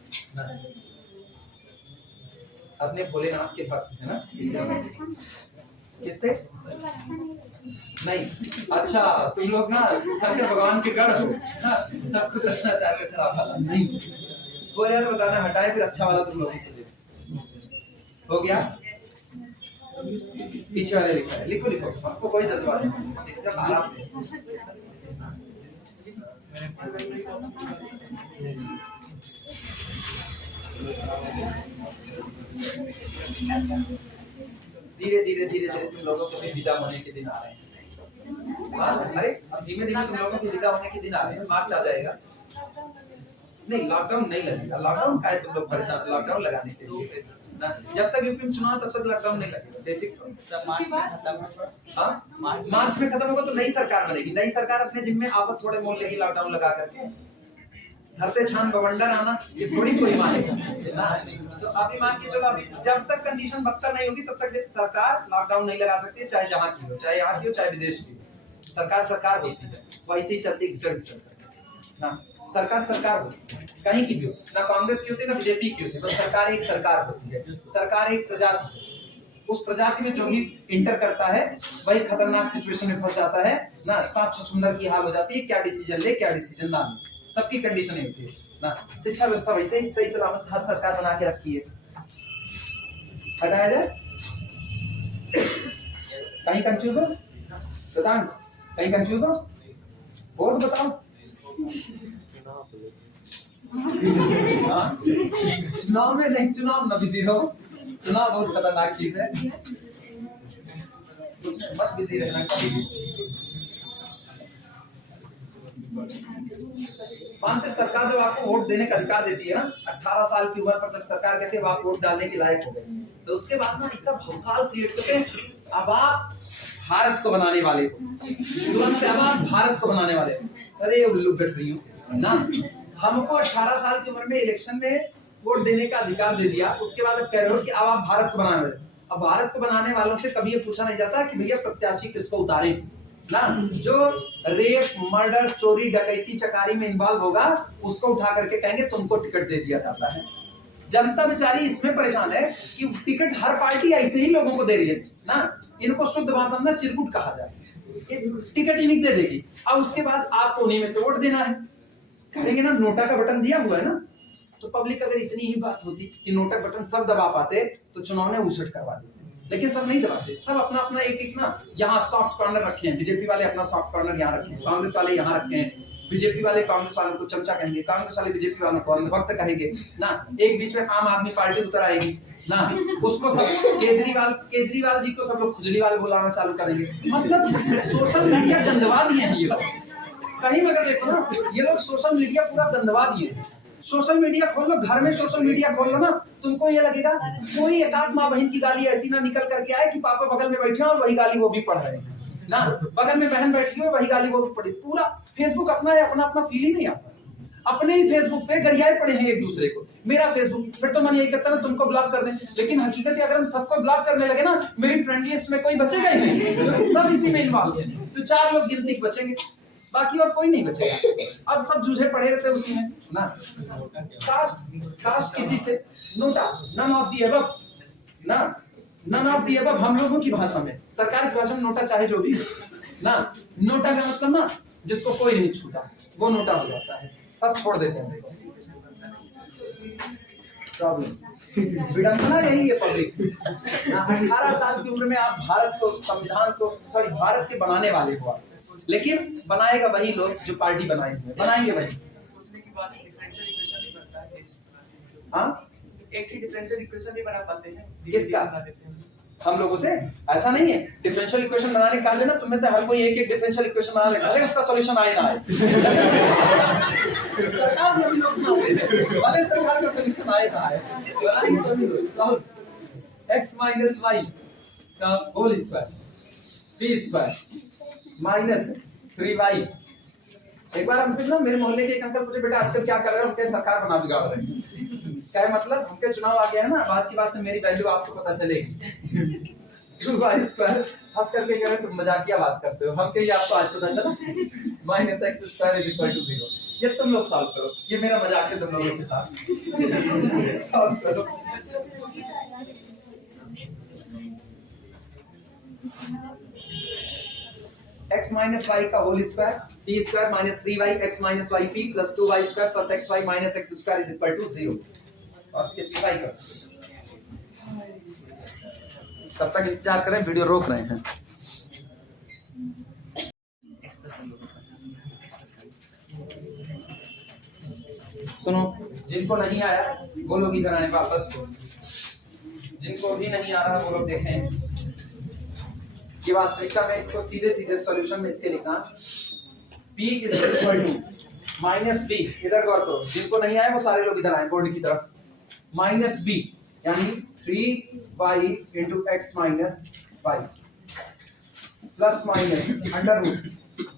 अपने भोलेनाथ के भक्त है ना, इसलिए किससे नहीं? अच्छा तुम लोग ना शंकर भगवान के गढ़ हो ना, सब कुछ रखना चाहते थे खराब वाला नहीं। वो यार बताना हटाए फिर अच्छा वाला तुम लोग हो गया। पीछे वाले लिखा है, लिखो लिखो, आपको कोई जल्दबाजी नहीं, एकदम आराम से। धीरे धीरे धीरे धीरे तुम लोगों को भी विदा होने के दिन आ रहे हैं। हाँ अरे अब धीमे धीमे तुम लोगों के विदा होने के दिन आ रहे हैं, मार्च आ जाएगा। नहीं लॉकडाउन नहीं लगेगा, लॉकडाउन का है तुम लोग परेशान लॉकडाउन लगाने के लिए ना, जब तक यूपी में चुनाव तब तक लॉकडाउन नहीं लगेगा, बेफिक्र। सब मार्च में खत्म होगा। हाँ मार्च में खत्म होगा तो नई सरकार बनेगी, नई सरकार अपने जिम्मे आवत थोड़े मोल लेगी लॉकडाउन लगा करके। धरते छान बवंडर आना ये थोड़ी कोई मानेगा ना। तो अभी मान के चलो जब तक कंडीशन बदतर नहीं होगी तब तक सरकार लॉकडाउन नहीं लगा सकती, चाहे जहाँ की हो, चाहे यहाँ की हो चाहे विदेश की हो। सरकार सरकार होती है, वैसे ही चलती घिसड़ ना, सरकार सरकार होती है कहीं की भी हो, ना कांग्रेस की होती है ना बीजेपी की होती है, बस सरकार एक सरकार होती है। सरकार एक प्रजाति, उस प्रजाति में जो भी इंटर करता है वही खतरनाक सिचुएशन में फंस जाता है ना। सांप छछूंदर की हाल हो जाती है, क्या डिसीजन ले क्या डिसीजन ना ले, सबकी कंडीशन होती है ना। शिक्षा व्यवस्था वैसे ही सही सलामत हर सरकार बना के रखी है। हटाया जाए कहीं कंफ्यूज हो बताओ, कहीं कंफ्यूज हो वो तो बताओ। चुनाव में नहीं, चुनाव न बिजी रहो, चुनाव बहुत खतरनाक चीज है, उसमें मत बिजी रहना कभी भी। मानते सरकार जब आपको वोट देने का अधिकार देती है ना, 18 साल की उम्र पर जब सरकार कहती है आप वोट डालने के लायक हो गए, तो उसके बाद ना इतना भौकाल क्रिएट करते हैं, अब आप भारत को बनाने वाले हो, तुरंत अब आप भारत को बनाने वाले हो। अरे उल्लू कट रही हो ना, हमको 18 साल की उम्र में इलेक्शन में वोट देने का अधिकार दे दिया, उसके बाद अब कह रहे हो कि अब आप भारत को बनाने वाले। अब भारत को बनाने वालों से कभी ये पूछा नहीं जाता कि भैया प्रत्याशी किसको उतारे ना, जो रेप मर्डर चोरी डकैती चकारी में इन्वॉल्व होगा उसको उठा करके कहेंगे तुमको टिकट दे दिया जाता है। जनता बेचारी इसमें परेशान है कि टिकट हर पार्टी ऐसे ही लोगों को दे रही है ना, इनको शुद्ध भाषा में चिरकुट कहा जाए, टिकट ही नहीं दे देगी। अब उसके बाद आपको उन्हीं में से वोट देना है, कहेंगे ना नोटा का बटन दिया हुआ है ना, तो पब्लिक अगर इतनी ही बात होती कि नोटा बटन सब दबा पाते तो चुनाव ने उसट करवा देते, लेकिन सब नहीं दबाते, सब अपना अपना एक एक ना यहाँ सॉफ्ट कॉर्नर रखे हैं। बीजेपी वाले अपना सॉफ्ट कॉर्नर यहाँ रखे हैं, कांग्रेस वाले यहाँ रखे हैं, बीजेपी वाले कांग्रेस वालों को चमचा कहेंगे, कांग्रेस वाले बीजेपी वालों को अंधभक्त कहेंगे ना, एक बीच में आम आदमी पार्टी उतर आएगी ना, उसको सब केजरीवाल जी को सब लोग खुजली वाले बुलाना चालू करेंगे। मतलब सोशल मीडिया गंदवा दिए हैं ये लोग, सही में अगर देखो ना ये लोग सोशल मीडिया पूरा गंदवा दिए हैं। सोशल मीडिया खोल लो, घर में सोशल मीडिया खोल लो ना, तुमको ये लगेगा कोई एकाध माँ बहन की गाली ऐसी ना निकल करके आए कि पापा बगल में बैठे और वही गाली वो भी पढ़ रहे हैं ना, बगल में बहन बैठी हो वही गाली वो भी पढ़ी। पूरा फेसबुक अपना है, अपना अपना फील ही नहीं आता, अपने ही फेसबुक पे गरियाए पड़े हैं एक दूसरे को, मेरा फेसबुक, फिर तो मन यही करता ना तुमको ब्लॉक कर दें, लेकिन हकीकत है अगर हम सबको ब्लॉक करने लगे ना मेरी फ्रेंड लिस्ट में कोई बचेगा ही नहीं, क्योंकि सब इसी में इन्वॉल्व है। तो 4 लोग गिनती बचेंगे, बाकी और कोई नहीं बचेगा, अब सब जूझे पड़े रहते उसी में ना। कास्ट किसी से NOTA, none of the above ना, नन ऑफ दी अबव हम लोगों की भाषा में, सरकार की भाषा में नोटा चाहे जो भी ना, नोटा का मतलब ना जिसको कोई नहीं छूता वो नोटा हो जाता है, सब छोड़ देते हैं उसको। प्रॉब्लम विडंबना यही है पब्लिक। 18 साल की उम्र में आप भारत को, संविधान को, सॉरी भारत के बनाने वाले हो आप, लेकिन बनाएगा वही लोग जो पार्टी बनाए हुए, बनाएंगे वही। सोचने की बात डिफरेंशियल इक्वेशन नहीं बनता है, हाँ एक ही डिफरेंशियल इक्वेशन नहीं बना पाते हैं, किसका? हम लोगों से ऐसा नहीं है, डिफरेंशियल इक्वेशन बनाने का लेना तुम में से हर कोई एक डिफरेंशियल इक्वेशन बना लेगा, अरे उसका सॉल्यूशन आए ना आए सरकार भी अभी लोग बनाते हैं, भले सरकार का सॉल्यूशन आए ना आए, बनाएंगे तभी लोग। x माइनस y का whole square p square minus 3y। एक बार हमसे ना मेरे मोहल्ले के एक अंकल पूछे बेटा आजकल क्या कर रहे हो, हम कहे सरकार बना बिगाड़ रहे हैं। क्या है मतलब, हमके चुनाव आ गया है ना, आज की बात से मेरी वैल्यू आपको पता चलेगी। 2y स्क्वायर हंस करके कह रहे तुम मजाकिया बात करते हो, हम कहिए आपको आज पता चला minus x square is equal to 0। ये तुम लोग सॉल्व करो, ये मेरा मजाक है तुम लोगों के साथ सॉल्व करो। x माइनस वाई का whole square p square minus 3y x minus Y p plus 2y square plus xy minus x square is equal to 0 और सिंपलीफाई कर। तब तक इंतजार करें, वीडियो रोक रहे हैं। सुनो, जिनको नहीं आया वो लोग इधर आए वापस, जिनको भी नहीं आ रहा वो लोग देखें कि वास्तविकता में इसको सीधे सीधे सॉल्यूशन में इसके लिखा p is equal to minus B. इधर गौर करो, जिनको नहीं आया वो सारे लोग इधर आए बोर्ड की तरफ। माइनस बी यानी 3y into X minus Y plus minus under root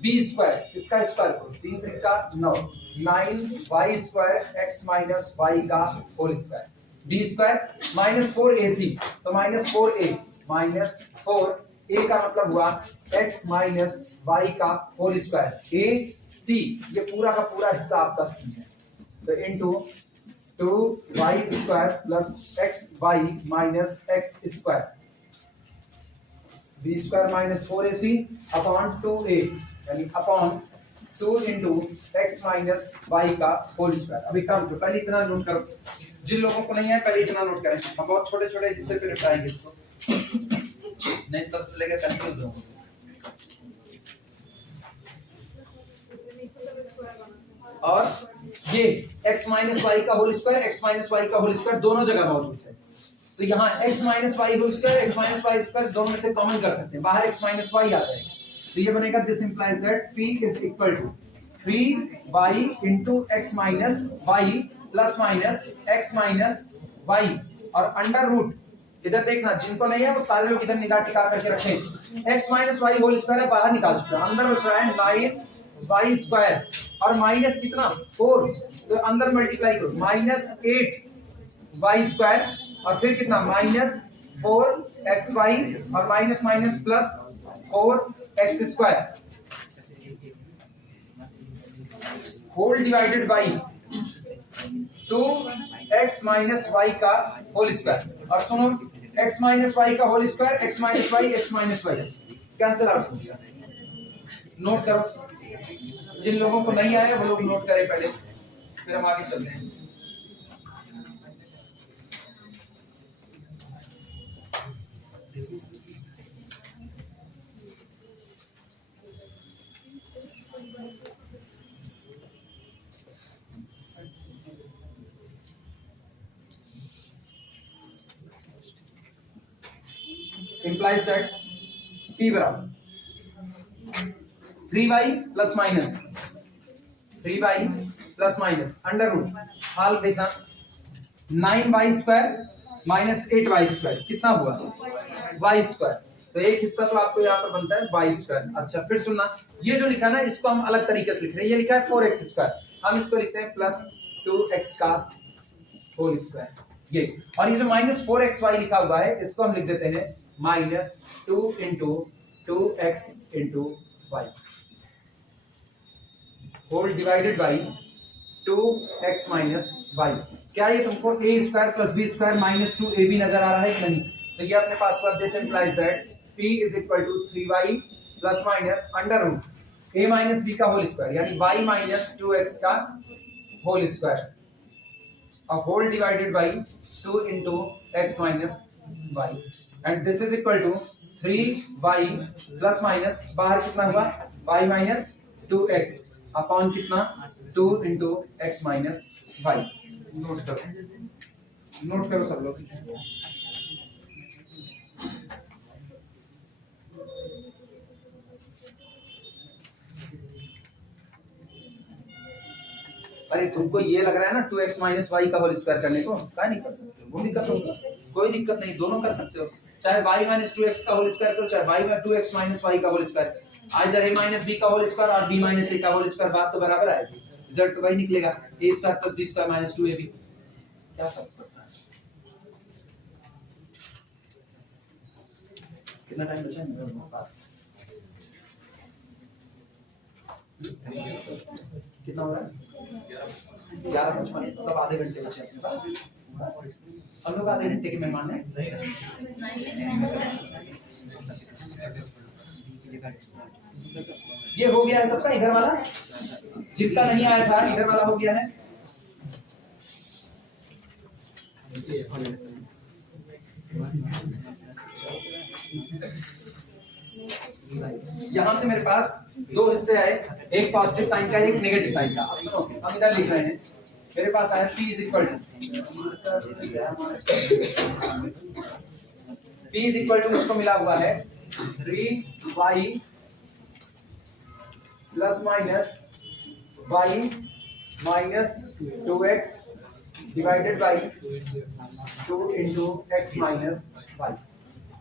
B square, इसका स्क्वायर करो 3 3 का 9 9y square X minus Y का whole square B square minus 4ac, तो माइनस 4a माइनस 4a का मतलब हुआ x माइनस वाई का होल स्क्वायर ए सी, ये पूरा का पूरा हिस्सा आपका सी है, तो into 2y square plus xy minus x square b square minus 4ac upon 2a यानी upon 2 into X minus Y का होल स्क्वायर। अभी काम करो, पहले इतना नोट करो, जिन लोगों को नहीं है पहले इतना नोट करें, हम बहुत छोटे छोटे हिस्से पे निपटाएंगे इसको, नहीं पता चलेगा कंफ्यूज होंगे। और ये x माइनस वाई का whole square x minus Y का होल स्क्वायर दोनों जगह मौजूद है, तो यहाँ x minus Y whole square x minus Y square दोनों में से कॉमन कर सकते हैं, बाहर x माइनस वाई आता है, तो ये बनेगा this implies that p is equal to 3y into X minus Y plus minus X minus Y और अंडर रूट, इधर देखना जिनको नहीं है वो सारे लोग इधर निगाह टिका करके रखें, x minus Y whole square है बाहर निकाल चुके हैं, अंदर बच रहा है 9y स्क्वायर और माइनस कितना 4, तो अंदर मल्टीप्लाई करो माइनस 8y स्क्वायर और फिर कितना माइनस 4xy और minus minus plus 4x square whole divided by 2x minus Y का होल स्क्वायर। और सुनो x माइनस वाई का whole square x minus Y cancel out हो गया, नोट करो, जिन लोगों को नहीं आया वो लोग नोट करें पहले, फिर हम आगे चलते हैं। implies that p बराबर 3y plus minus 3y plus minus under root, हाल देखना 9y square minus 8y square कितना हुआ y स्क्वायर, तो एक हिस्सा तो आपको यहाँ पर बनता है y स्क्वायर। अच्छा फिर सुनना, ये जो लिखा है ना इसको हम अलग तरीके से लिख रहे हैं, ये लिखा है 4x स्क्वायर, हम इसको लिखते हैं प्लस 2x का होल स्क्वायर ये, और ये जो माइनस 4xy लिखा हुआ है इसको हम लिख देते हैं minus 2 into 2x into Y whole divided by 2x minus Y. क्या ये तुमको a square plus b square minus 2ab नजर आ रहा है कि नहीं, तो ये अपने पास हुआ this implies that p is equal to 3y plus minus under root a minus b का होल स्क्वायर यानी y माइनस 2x का होल स्क्वायर और whole divided by 2 into x minus y and this is equal to 3y plus minus बाहर कितना हुआ y minus 2x upon कितना 2 into X minus Y. Note करो सब लोग। अरे तुमको ये लग रहा है ना 2x माइनस वाई का होल स्क्वायर करने को, क्या नहीं कर सकते, वो भी कर सकते, कोई दिक्कत नहीं, दोनों कर सकते हो, चाहे y माइनस 2x का होल स्क्वायर करो चाहे y में 2x माइनस वाई का whole square, either a minus b का होल स्क्वायर और b माइनस a का होल स्क्वायर, बात तो बराबर आएगी, रिजल्ट तो वही निकलेगा a square plus b square minus 2ab। क्या फर्क पड़ता है, कितना टाइम बचा है मेरे पास, कितना हो रहा है 11:55, मतलब आधे घंटे बचे हैं। बस हम लोग आधे घंटे के मेहमान हैं। ये हो गया है सबका, इधर वाला जिनका नहीं आया था इधर वाला हो गया है। यहां से मेरे पास दो हिस्से आए, एक पॉजिटिव साइन का एक नेगेटिव साइन का। अब सुनो, हम इधर लिख रहे हैं, मेरे पास आया p इज इक्वल टू मुझको मिला हुआ है 3y plus minus y minus 2x divided by 2 into x minus y।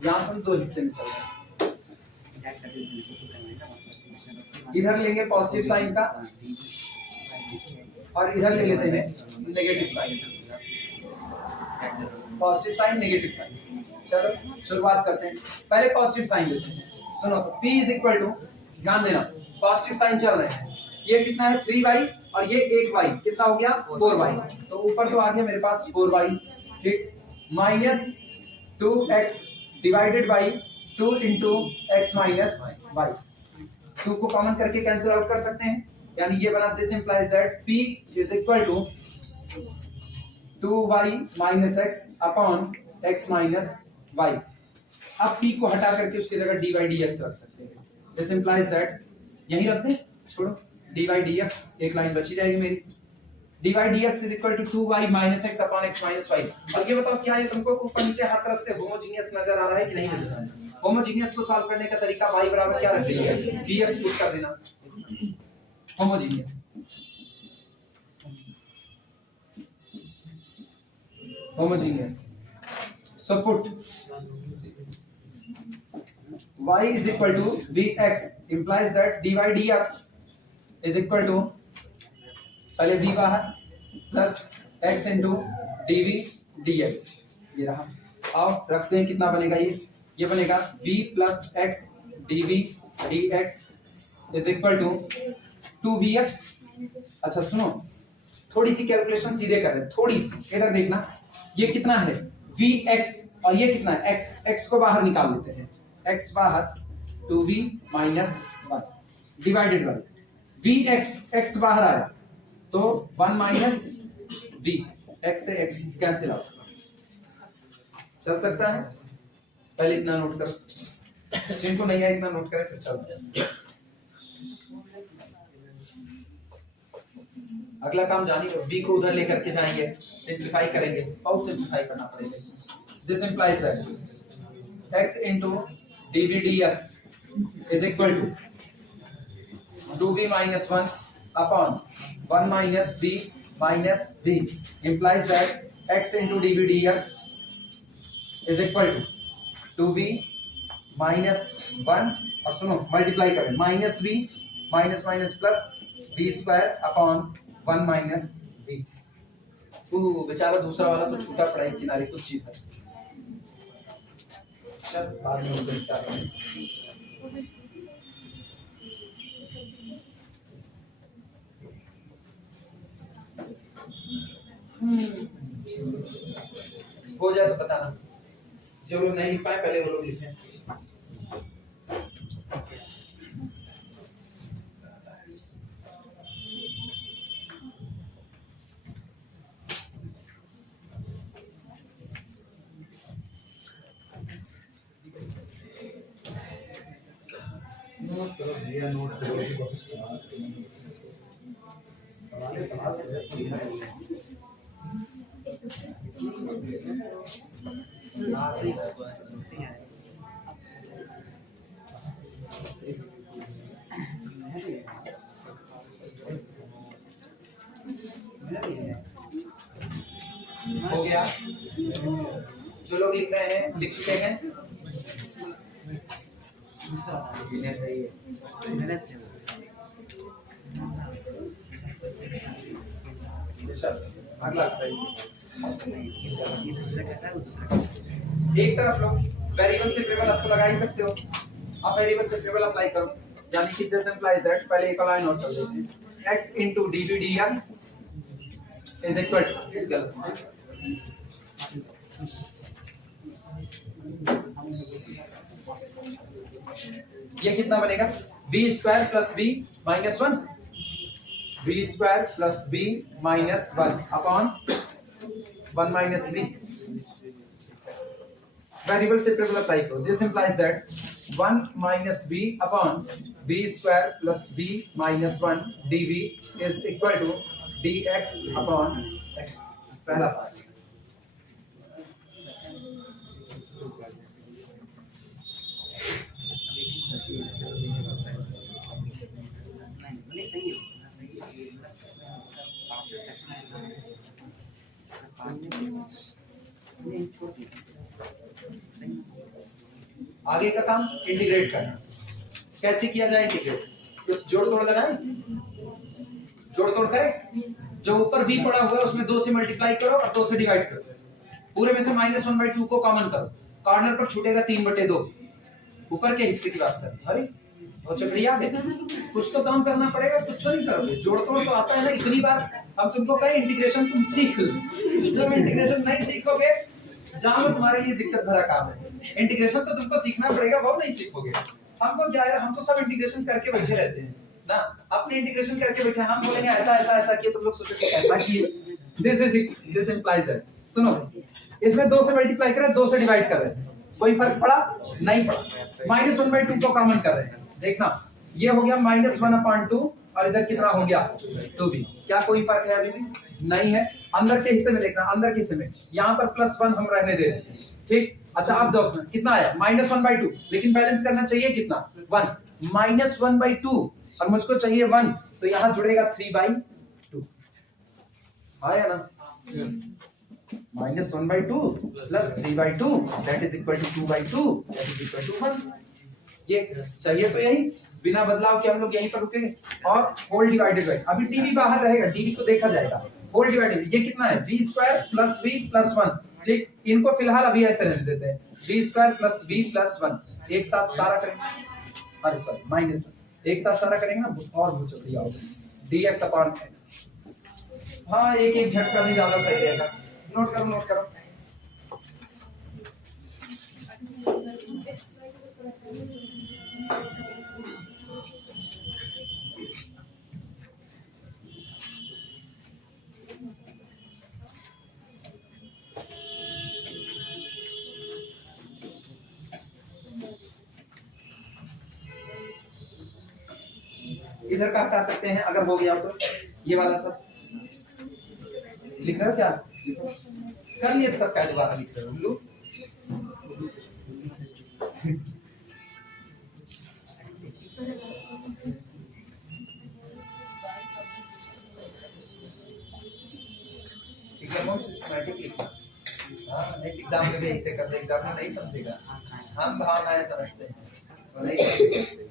यहां से हम दो हिस्से में चल रहे हैं। इधर लेंगे पॉजिटिव साइन का और इधर ले लेते हैं negative sign. Positive sign negative sign. चलो शुरुआत करते हैं, पहले पॉजिटिव साइन लेते हैं। सुनो तो p इज इक्वल टू, ध्यान देना पॉजिटिव साइन चल रहे हैं, ये कितना है 3y और ये 8y, कितना हो गया 4y। तो ऊपर तो आ गया मेरे पास 4y, ठीक, minus 2x divided by 2 into X minus Y. 2 को कॉमन करके कैंसिल आउट कर सकते हैं, यानी ये बना, this implies that p is equal to 2y minus x upon x minus y। अब p को हटा करके उसकी जगह dy dx रख सकते हैं। दिस इंप्लाइज दैट, यही रख दें, छोड़ो, dy dx, एक लाइन बची जाएगी मेरी। dy dx is equal to 2y minus x upon x minus y। और ये बताओ क्या ये तुमको ऊपर नीचे हर तरफ से होमोजीनियस नजर आ रहा है कि नहीं नजर आ रहा है? होमोजीनियस को सॉल्व करने का तरीका y बराबर क्या रख देंगे, dx पुट कर देना, homogeneous. homogeneous, so put y is equal to vx implies that dy dx is equal to, पहले v बाहर plus x into dv dx, ये रहा। आओ रखते हैं, कितना बनेगा ये बनेगा v plus x dv dx is equal to 2vx। अच्छा सुनो, थोड़ी सी कैलकुलेशन सीधे कर रहे हैं, थोड़ी सी, इधर देखना, ये कितना है vx और ये कितना है x, x को बाहर निकाल लेते हैं, x बाहर 2v minus 1 divided by vx, x बाहर आया तो 1 माइनस v, x से x कैंसिल आउट, चल सकता है। पहले इतना नोट करो, जिनको नहीं है इतना नोट करें फिर चलते हैं। अगला काम जानिए, v को उधर लेकर के जाएंगे, सिंप्लीफाई करेंगे, बहुत सिंप्लीफाई करना पड़ेगा। This implies that x into dv dx is equal to 2v minus 1 upon 1 minus v minus v implies that x into dv dx is equal to 2v minus 1, और सुनो मल्टीप्लाई करें, minus v minus minus plus v square upon 1 minus v। बेचारा दूसरा वाला तो छूटा पड़ा है किनारे, कुछ चीज है, चल बाद में उनको निकाल देंगे। हो जाए तो बताना, जो लोग नहीं लिख पाए पहले वो लोग लिखें। नोट करो भैया, नोट करो कि बहुत सवाल हो गया। जो लोग लिख रहे हैं लिख चुके हैं, अगला एक तरफ लो, वेरिएबल से टेबल आपको लगा ही सकते हो, आप वेरिएबल से टेबल अप्लाई करो, यानी कि दिस इंप्लाइज दैट, पहले एक लाइन नोट कर लेते हैं, x into dv dx is equal to, ये कितना बनेगा B square plus B minus 1, B square plus B minus 1 upon 1 minus B. Variable separable apply करो। This implies that 1 minus b upon b square plus b minus 1 dv is equal to dx upon x। पहला part. आगे का काम integrate करना। कैसे किया जाए integrate? कुछ जोड़ तोड़ लगाएं, जोड़ तोड़ करें। जो ऊपर v पड़ा हुआ है उसमें 2 से मल्टीप्लाई करो और 2 से डिवाइड करो। पूरे में से -1/2 को कॉमन करो। कॉर्नर पर छूटेगा 3/2। ऊपर के हिस्से की बात कर। अरे वो चक्री याद है? कुछ तो काम करना पड़ेगा, कुछ नहीं करोगे। जोड़ तोड़ तो आता है ना। इतनी बार हम तुमको कहे इंटीग्रेशन तुम सीख लो। जब इंटीग्रेशन नहीं सीखोगे जानो तुम्हारे लिए दिक्कत भरा काम है। इंटीग्रेशन तो तुमको सीखना पड़ेगा, वो नहीं सीखोगे। हमको क्या है, हम तो सब इंटीग्रेशन करके बैठे रहते हैं ना। अपने इंटीग्रेशन करके बैठे, हम बोलेंगे ऐसा ऐसा ऐसा किए, तुम लोग सोचोगे ऐसा किए। This implies that. सुनो, इसमें 2 से मल्टीप्लाई कर रहे हैं, 2 से डिवाइड कर रहे हैं, कोई फर्क पड़ा? नहीं पड़ा। -1/2 को कॉमन कर रहे हैं। देखना ये हो गया -1/2 और इधर कितना हो गया 2b। क्या कोई फर्क है? अभी भी नहीं है। अंदर के हिस्से में देखना, अंदर के हिस्से में यहाँ पर +1 हम रहने दे रहे हैं, ठीक। अच्छा अब देखो कितना आया -1/2, लेकिन बैलेंस करना चाहिए कितना 1 -1/2 और मुझको चाहिए 1, तो यहाँ जुड़ेगा 3/2। आया ना? -1/2 plus 3/2 that is equal to 2/2 that is equal to 1। ये चाहिए तो यही, बिना बदलाव के हम लोग यहीं पर रुकेंगे। और होल डिवाइडेड बाय, अभी dv बाहर रहेगा, dv को देखा जाएगा। होल डिवाइडेड, ये कितना है b square plus b plus 1, ठीक। इनको फिलहाल अभी ऐसे रहने देते हैं, b square plus b plus 1। एक साथ सारा करेंगे, अरे सॉरी -1, एक साथ सारा करेंगे ना और बहुत जल्दी आओगे। dx upon x। हाँ एक एक झटका नहीं ज्यादा सही रहेगा। नोट करो, नोट करो। इधर का हटा सकते हैं अगर हो गया तो। ये वाला सब लिख रहे हो क्या? कर लिए तक का दोबारा लिख रहे हो उल्लू। एकदम सिस्टमैटिक लिखना। हाँ नेक्स्ट एग्जाम में भी ऐसे करते, एग्जाम में नहीं समझेगा। हम भावनाएं समझते हैं और नहीं समझते।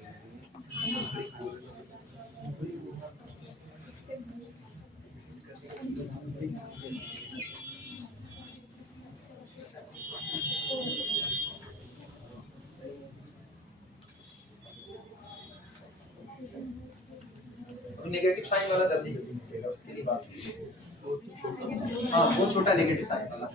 नेगेटिव साइन वाला जल्दी जल्दी निकलेगा, उसके लिए बात। हाँ वो छोटा नेगेटिव साइन वाला,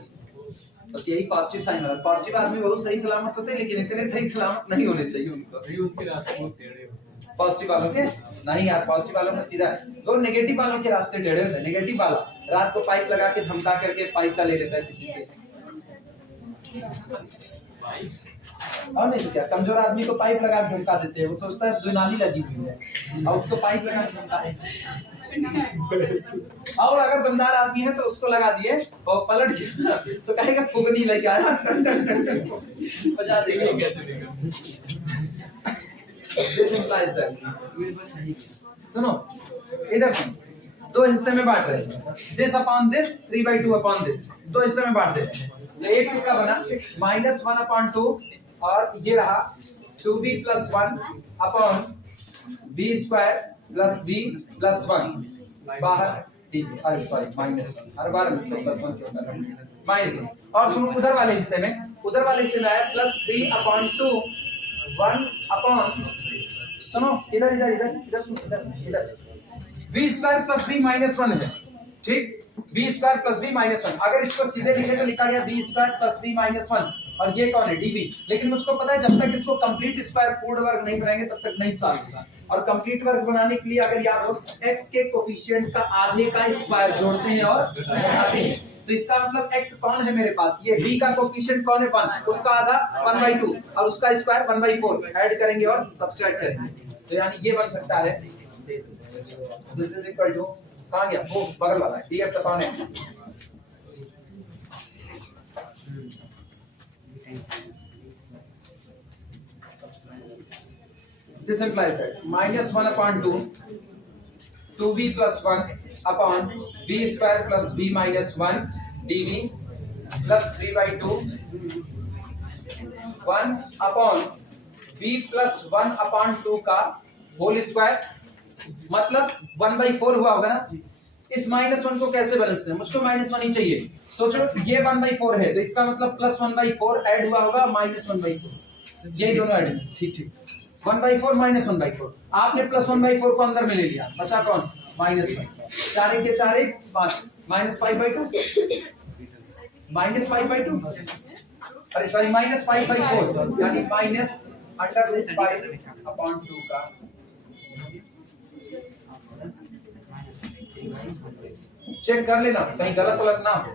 बस यही पॉजिटिव साइन वाला। पॉजिटिव आदमी बहुत सही सलामत होते हैं, लेकिन इतने सही सलामत नहीं होने चाहिए उनको। उनके रास्ते बहुत टेढ़े पॉजिटिव वालों के नहीं यार, पॉजिटिव वालों में सीधा है। वो नेगेटिव वालों के रास्ते टेढ़े होते हैं। नेगेटिव वाला रात को पाइप लगा के धमका करके पैसा ले लेता है किसी से। और नहीं तो क्या, कमजोर आदमी को पाइप लगा के धमका देते हैं। वो सोचता है दुनाली लगी हुई है और उसको पाइप लगा के धमका देते हैं। और अगर दमदार आदमी है तो उसको लगा दिए और पलट गया तो कहेगा फुगनी लेके आया, टन टन टन टन बजा देगा। This implies that. सुनो इधर सुनो, 2 हिस्से में बांट रहे हैं। This upon this, 3/2 upon this, 2 हिस्से में बांट देते हैं। तो एक टुकड़ा बना -1/2 और ये रहा 2b + 1 upon b square plus b plus 1 बाहर, ठीक है। अरे सॉरी -1, हर बार इसका +1 क्यों कर रहा हूं, -1। और सुनो उधर वाले हिस्से में आया +3/2 1 अपॉन, सुनो इधर इधर इधर इधर सुनो, इधर b स्क्वायर प्लस b -1 है, ठीक, B square plus B minus 1। अगर इसको सीधे लिखे तो लिखा गया B square plus B minus 1, और ये कौन है, डीबी। लेकिन मुझको पता है जब तक इसको कंप्लीट स्क्वायर पूर्ण वर्ग नहीं बनाएंगे तब तक नहीं सॉल्व होगा। और कंप्लीट वर्ग बनाने के लिए अगर याद हो x के कोफिशिएंट का आधे का स्क्वायर जोड़ते हैं और घटाते हैं, तो इसका मतलब x कौन है मेरे पास, ये b का कोफिशिएंट कौन है 1, उसका आधा 1/2 और उसका स्क्वायर 1/4 ऐड करेंगे और सब्सट्रैक्ट करेंगे, तो यानी ये बन सकता है दिस इज इक्वल टू, कहां गया वो बगल वाला dx upon x। This implies that minus 1 upon 2, 2b plus 1 upon b square plus b minus 1 dv plus 3/2, 1 upon b plus 1 upon 2 का होल स्क्वायर, मतलब 1/4 हुआ होगा ना। इस -1 को कैसे बैलेंस करें, मुझको -1 ही चाहिए। सोचो ये 1/4 है तो इसका मतलब प्लस 1/4 ऐड हुआ होगा -1/4, यही दोनों ऐड, ठीक ठीक 1/4 -1/4। आपने प्लस 1/4 को अंदर में ले लिया, बचा कौन, -1। 4 के 4 5 -5/2 -5/2, अरे सॉरी -5/4 यानी -√5/2 का चेक कर लेना कहीं गलत गलत ना हो।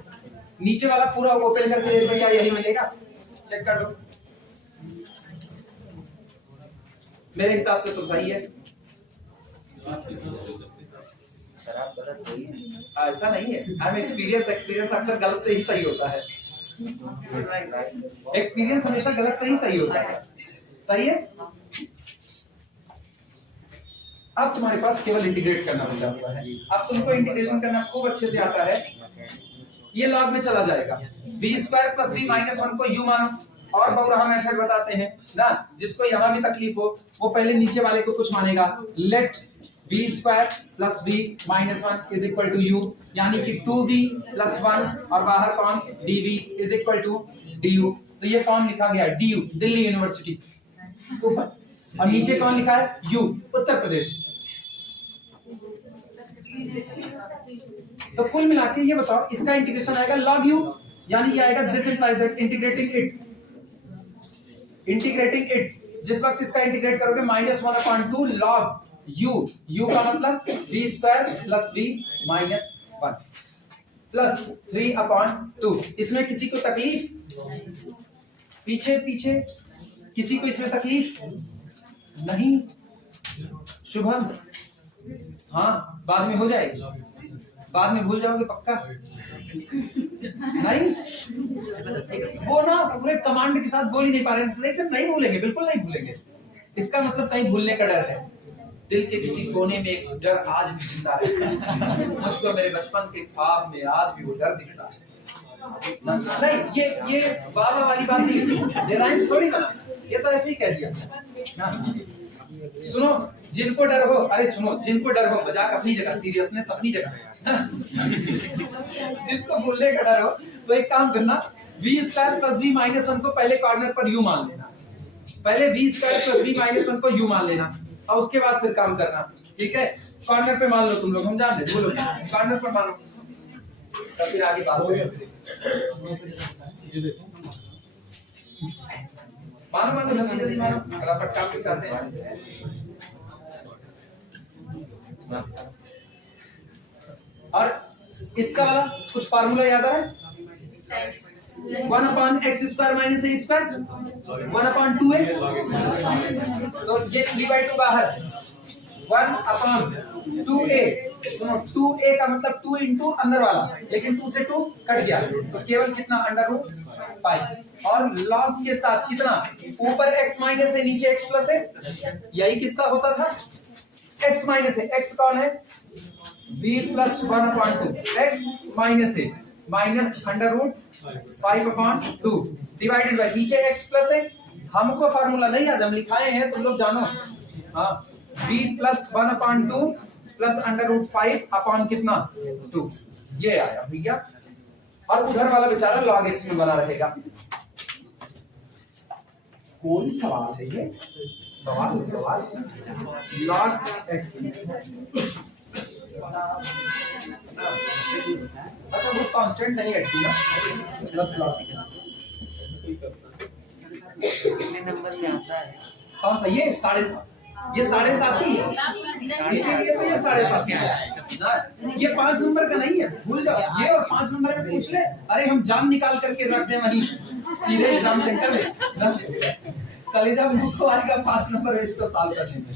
नीचे वाला पूरा ओपन करके देखो क्या यही मिलेगा, चेक कर लो। मेरे हिसाब से तो सही है, ऐसा नहीं है। आई एम एक्सपीरियंस अक्सर गलत से ही सही होता है, एक्सपीरियंस हमेशा गलत से ही सही होता है, सही है। अब तुम्हारे पास केवल इंटीग्रेट करना बचा हुआ है। अब तुमको इंटीग्रेशन करना खूब अच्छे से आता है, ये लॉग में चला जाएगा। b square plus b minus 1 को u मानो, और बहुराहा मेथड बताते हैं ना, जिसको यहाँ भी तकलीफ हो वो पहले नीचे वाले को कुछ मानेगा। Let b square plus b minus 1 is equal to u, यानी कि 2b प्लस 1 और बाहर कौन dv is equal to du। तो ये कौन लिखा गया, du दिल्ली यूनिवर्सिटी ऊपर, और नीचे कौन लिखा है, u उत्तर प्रदेश। तो कुल मिला के ये बताओ इसका इंटीग्रेशन आएगा log u, यानी ये आएगा this implies that integrating it जिस वक्त इसका इंटीग्रेट करोगे -1/2 log u का मतलब b square plus b minus 1 plus 3/2। इसमें किसी को तकलीफ, पीछे किसी को इसमें तकलीफ नहीं, शुभम हाँ बाद में हो जाएगी, बाद में भूल जाओगे पक्का नहीं, वो ना पूरे कमांड के साथ बोल ही नहीं पा रहे हैं, नहीं भूलेंगे, बिल्कुल नहीं भूलेंगे। इसका मतलब कहीं भूलने का डर है, दिल के किसी कोने में एक डर आज भी जिंदा है। मुझको मेरे बचपन के ख्वाब में आज भी वो डर दिखता है। नहीं ये बाबा वाली बात नहीं, ये राइम्स थोड़ी बना, ये तो ऐसे ही कह दिया। सुनो जिनको डर हो, अरे सुनो जिनको डर हो, मजाक अपनी जगह, सीरियसनेस अपनी जगह। जिसको भूलने का डर हो तो एक काम करना, v square plus v minus 1 को पहले कॉर्नर पर u मान लेना, पहले v square plus v minus 1 को u मान लेना, और उसके बाद फिर काम करना, ठीक है। कॉर्नर पे मान लो तुम लोग, हम जान रहे, बोलो कॉर्नर पर मानो, तो फिर आगे बात करेंगे। मानो जल्दी मानो, फटाफट काम करते हैं। और इसका वाला कुछ फार्मूला याद आ रहा है, 1/x² minus a square 1/2a, तो ये 3/2 बाहर, 1/2a। सुनो 2a का मतलब 2 इंटू अंदर वाला, लेकिन 2 से 2 कट गया तो केवल कितना √5, और लॉग के साथ कितना, ऊपर x माइनस है नीचे x प्लस है, यही किस्सा होता था। x माइनस है, x कौन है, b प्लस 1/2, x माइनस है माइनस √5/2 डिवाइडेड बाय नीचे x प्लस है। हमको फार्मूला नहीं याद, हम लिखाए हैं, तुम लोग जानो। हाँ b प्लस 1/2 प्लस √5 कितना 2, ये आया भैया। और उधर वाला बेचारा log x में बना रहेगा। कोई सवाल है ये, सवाल log x अच्छा वो कांस्टेंट नहीं हटती ना, प्लस लॉग कितने नंबर में आता है? कौन सा ये 7.5, ये 7.5 ही है, इसीलिए तो ये 7.5 है ना, ये 5 नंबर का नहीं है, भूल जाओ ये, और 5 नंबर में पूछ ले, अरे हम जान निकाल करके रख दे वहीं सीधे एग्जाम सेंटर में ना, कलेजा मुंह को आएगा 5 नंबर में इसको सॉल्व करने में।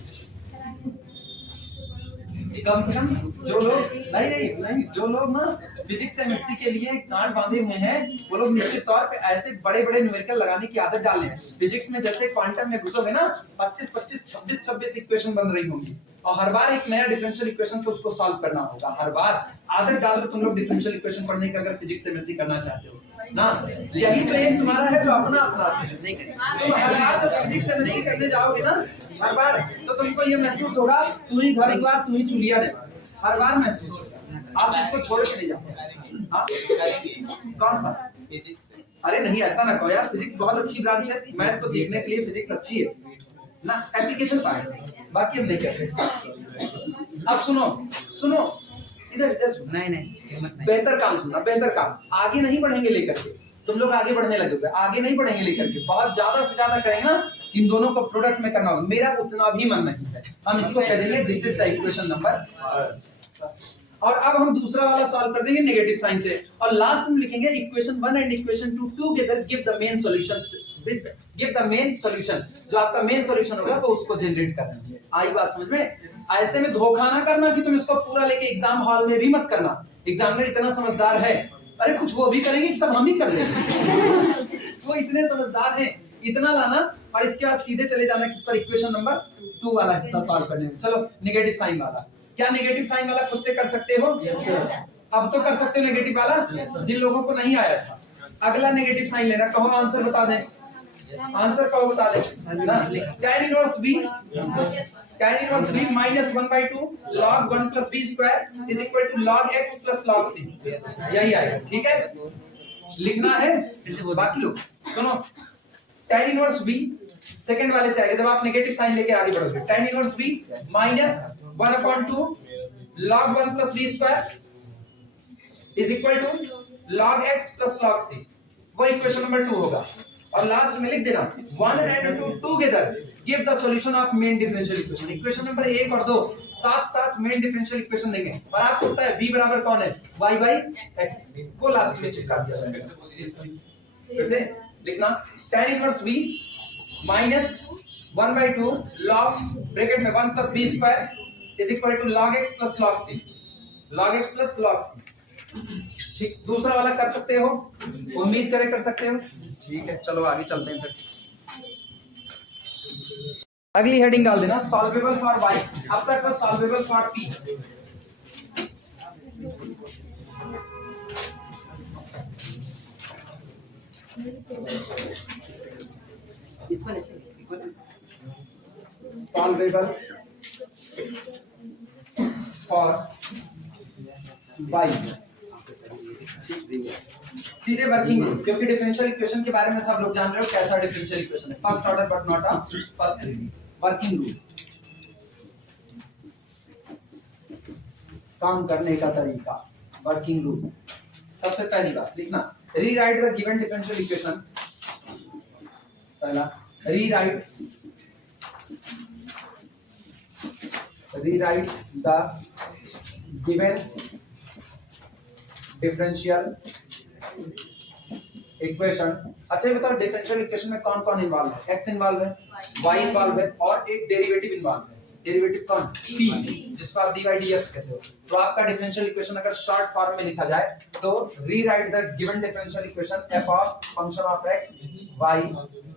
कम से कम जो लोग नहीं जो लोग ना फिजिक्स एमएससी के लिए गांठ बांधे हुए हैं, वो लोग निश्चित तौर पे ऐसे बड़े बड़े न्यूमेरिकल लगाने की आदत डाल लें। फिजिक्स में जैसे क्वांटम में घुसोगे ना, 25 26 इक्वेशन बन रही होंगी, और हर बार एक नया डिफरेंशियल इक्वेशन से उसको सॉल्व करना होगा। हर बार आदत डाल लो तुम लोग डिफरेंशियल इक्वेशन पढ़ने का, अगर फिजिक्स एमएससी करना चाहते हो ना। यही तो एक तुम्हारा है जो अपना नहीं करें। तुम हर बार जब फिजिक्स एमएससी करने जाओगे ना, हर बार तो तुमको ये महसूस होगा तू ही घर द्वार तू ही चुलिया दे, हर बार महसूस होगा। आप इसको छोड़ के नहीं जाओ। कौन सा फिजिक्स? अरे नहीं ऐसा ना कहो यार, फिजिक्स बहुत अच्छी ब्रांच है, मैथ को सीखने के लिए फिजिक्स अच्छी है ना, एप्लीकेशन पार्ट, बाकी हम नहीं करते। अब सुनो इधर नहीं बेहतर काम सुनना, बेहतर काम। आगे नहीं बढ़ेंगे लेकर के, तुम लोग आगे बढ़ने लगे हुए, आगे नहीं बढ़ेंगे लेकर के, बहुत ज्यादा से ज्यादा करेंगे ना, इन दोनों को प्रोडक्ट में करना होगा। मेरा उतना भी मन नहीं है, हम इसको कह देंगे this is the equation number, और अब हम दूसरा वाला सॉल्व कर देंगे नेगेटिव साइन से, और लास्ट में लिखेंगे equation 1 and equation 2 together give the main solution, give the main solution, जो आपका मेन सॉल्यूशन होगा वो उसको जनरेट करना है। आई बात समझ में? ऐसे में धोखा ना करना कि तुम इसको पूरा लेके एग्जाम हॉल में भी मत करना, एग्जामिनर इतना समझदार है, अरे कुछ वो भी करेंगे सब हम ही कर लेंगे वो इतने समझदार हैं, इतना लाना और इसके बाद सीधे चले जाना किस पर, इक्वेशन नंबर 2 वाला हिस्सा सॉल्व करने में। चलो नेगेटिव साइन वाला, क्या नेगेटिव साइन वाला खुद से कर सकते हो? अब तो कर सकते हो नेगेटिव वाला, जिन लोगों को नहीं आया था। अगला नेगेटिव साइन लेना, कहो आंसर बता दें, आंसर कहो बता दें ना। tan inverse b -1/2 log 1 + b² is equal to log x + log c, यही आएगा। ठीक है, लिखना है। बाकी लोग सुनो, tan इनवर्स b सेकंड वाले से आएगा जब आप नेगेटिव साइन लेके आगे बढ़ोगे। tan inverse b -1/2 log 1 + b² is equal to log x + log c, वो इक्वेशन नंबर 2 होगा। और लास्ट में लिख देना 1 and 2 together give the solution of main differential equation। Equation number 1 और 2 साथ मेन डिफरेंशियल इक्वेशन देंगे, और आपको पता है v बराबर कौन है, y/x, वो लास्ट में चिपका दिया जाएगा। फिर से लिखना tan inverse v -1/2 log bracket में 1 + b² is equal to log x + log c, log x + log c। ठीक, दूसरा वाला कर सकते हो, उम्मीद करें कर सकते हो। ठीक है, चलो आगे चलते हैं फिर। अगली हेडिंग डाल देना सॉल्वेबल फॉर y, अब तक तो solvable for p। Solvable for y, सीधे वर्किंग, क्योंकि डिफरेंशियल इक्वेशन के बारे में सब लोग जान रहे हो कैसा डिफरेंशियल इक्वेशन है, first order but not a first degree. Working rule, काम करने का तरीका, वर्किंग रूल। सबसे पहली बात लिखना, rewrite the given differential equation. पहला, rewrite the given differential equation. अच्छा ये बताओ डिफरेंशियल इक्वेशन में कौन कौन इन्वॉल्व है? x इन्वॉल्व है, y इन्वॉल्व है, और एक डेरिवेटिव इन्वॉल्व है। डेरिवेटिव कौन? p, जिसको आप dy dx कहते हो। तो आपका डिफरेंशियल इक्वेशन अगर शॉर्ट फॉर्म में लिखा जाए तो rewrite the given differential equation f of function of x y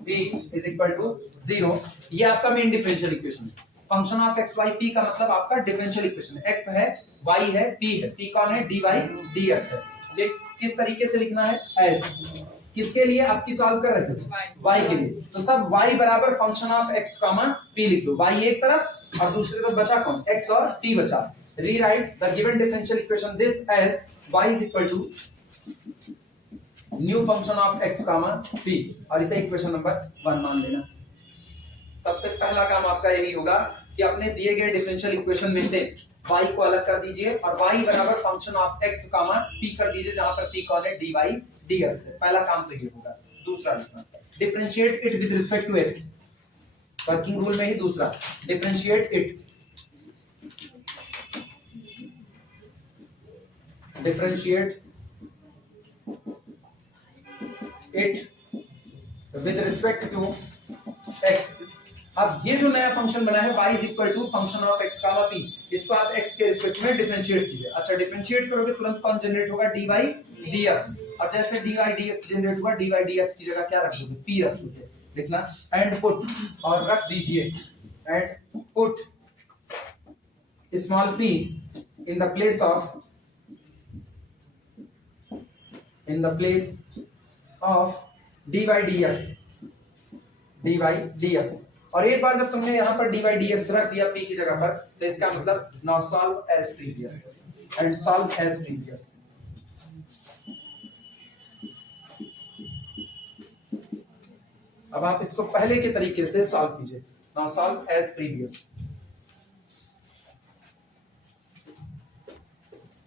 p is equal to 0। ये आपका मेन डिफरेंशियल इक्वेशन है। Function of x y p का मतलब आपका डिफरेंशियल इक्वेशन है। x है, y है, p है। p कौन है? dy dx है। ये किस तरीके से लिखना है? एज, किसके लिए आपकी सॉल्व कर रहे थे? y के लिए। तो सब y बराबर फंक्शन ऑफ x, p लिख दो। y एक तरफ और दूसरी तरफ बचा कौन? x और t बचा। Rewrite the given differential equation this as y is equal to new function of x, p, और इसे इक्वेशन नंबर 1 मान लेना। सबसे पहला काम आपका यही होगा कि अपने दिए गए डिफरेंशियल इक्वेशन में से y को अलग कर दीजिए और y बराबर function of x comma p कर दीजिए, जहां पर p कौन है, dy dx है। पहला काम तो ये होगा। दूसरा लिखना, differentiate it with respect to x, working rule में ही दूसरा, differentiate it, differentiate it with respect to x। अब ये जो नया फंक्शन बना है y is equal to function of x comma p, इसको आप x के रिस्पेक्ट में डिफरेंशिएट कीजिए। अच्छा, डिफरेंशिएट करोगे तुरंत कौन जनरेट होगा, dy dx, और जैसे dy dx जनरेट हुआ, dy dx की जगह क्या रख दोगे, p रख दोगे, लिखना एंड पुट, और रख दीजिए and put small p in the place of, in the place of dy dx। और एक बार जब तुमने यहाँ पर dy dx रख दिया p की जगह पर, तो इसका मतलब now solve as previous and solve as previous. अब आप इसको पहले के तरीके से सॉल्व कीजिए, now solve as previous.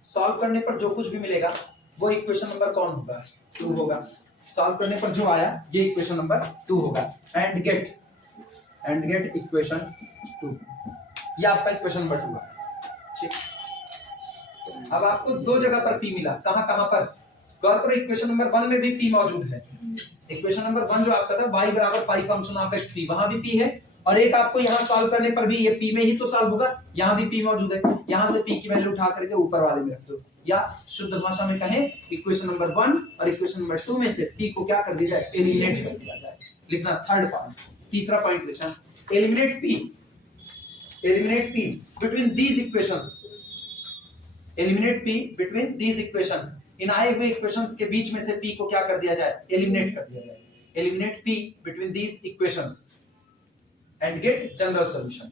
Solve करने पर जो कुछ भी मिलेगा वो इक्वेशन नंबर कौन होगा, 2 होगा। सॉल्व करने पर जो आया ये इक्वेशन नंबर 2 होगा। एंड गेट इक्वेशन 2, ये आपका इक्वेशन नंबर 2 है। ठीक, अब आपको दो जगह पर p मिला, कहां कहां पर, गौर करो इक्वेशन नंबर 1 में भी p मौजूद है। इक्वेशन नंबर 1 जो आपका था y बराबर 5 फंक्शन ऑफ x p, वहां भी p है, और एक आपको यहाँ सॉल्व करने पर भी ये p में ही तो सॉल्व होगा, यहाँ भी p मौजूद है। यहाँ से p की वैल्यू उठा करके ऊपर वाले में रख दो, या शुद्ध भाषा में कहें इक्वेशन नंबर 1 और इक्वेशन नंबर 2 में से p को क्या कर दिया जाए, एलिमिनेट कर दिया जाए। लिखना थर्ड पॉइंट, तीसरा पॉइंट लिखना, eliminate p between these equations, eliminate p between these equations, इन आए हुए इक्वेशंस के बीच में से p को क्या कर दिया जाए, एलिमिनेट कर दिया जाए। Eliminate p between these equations and get general solution,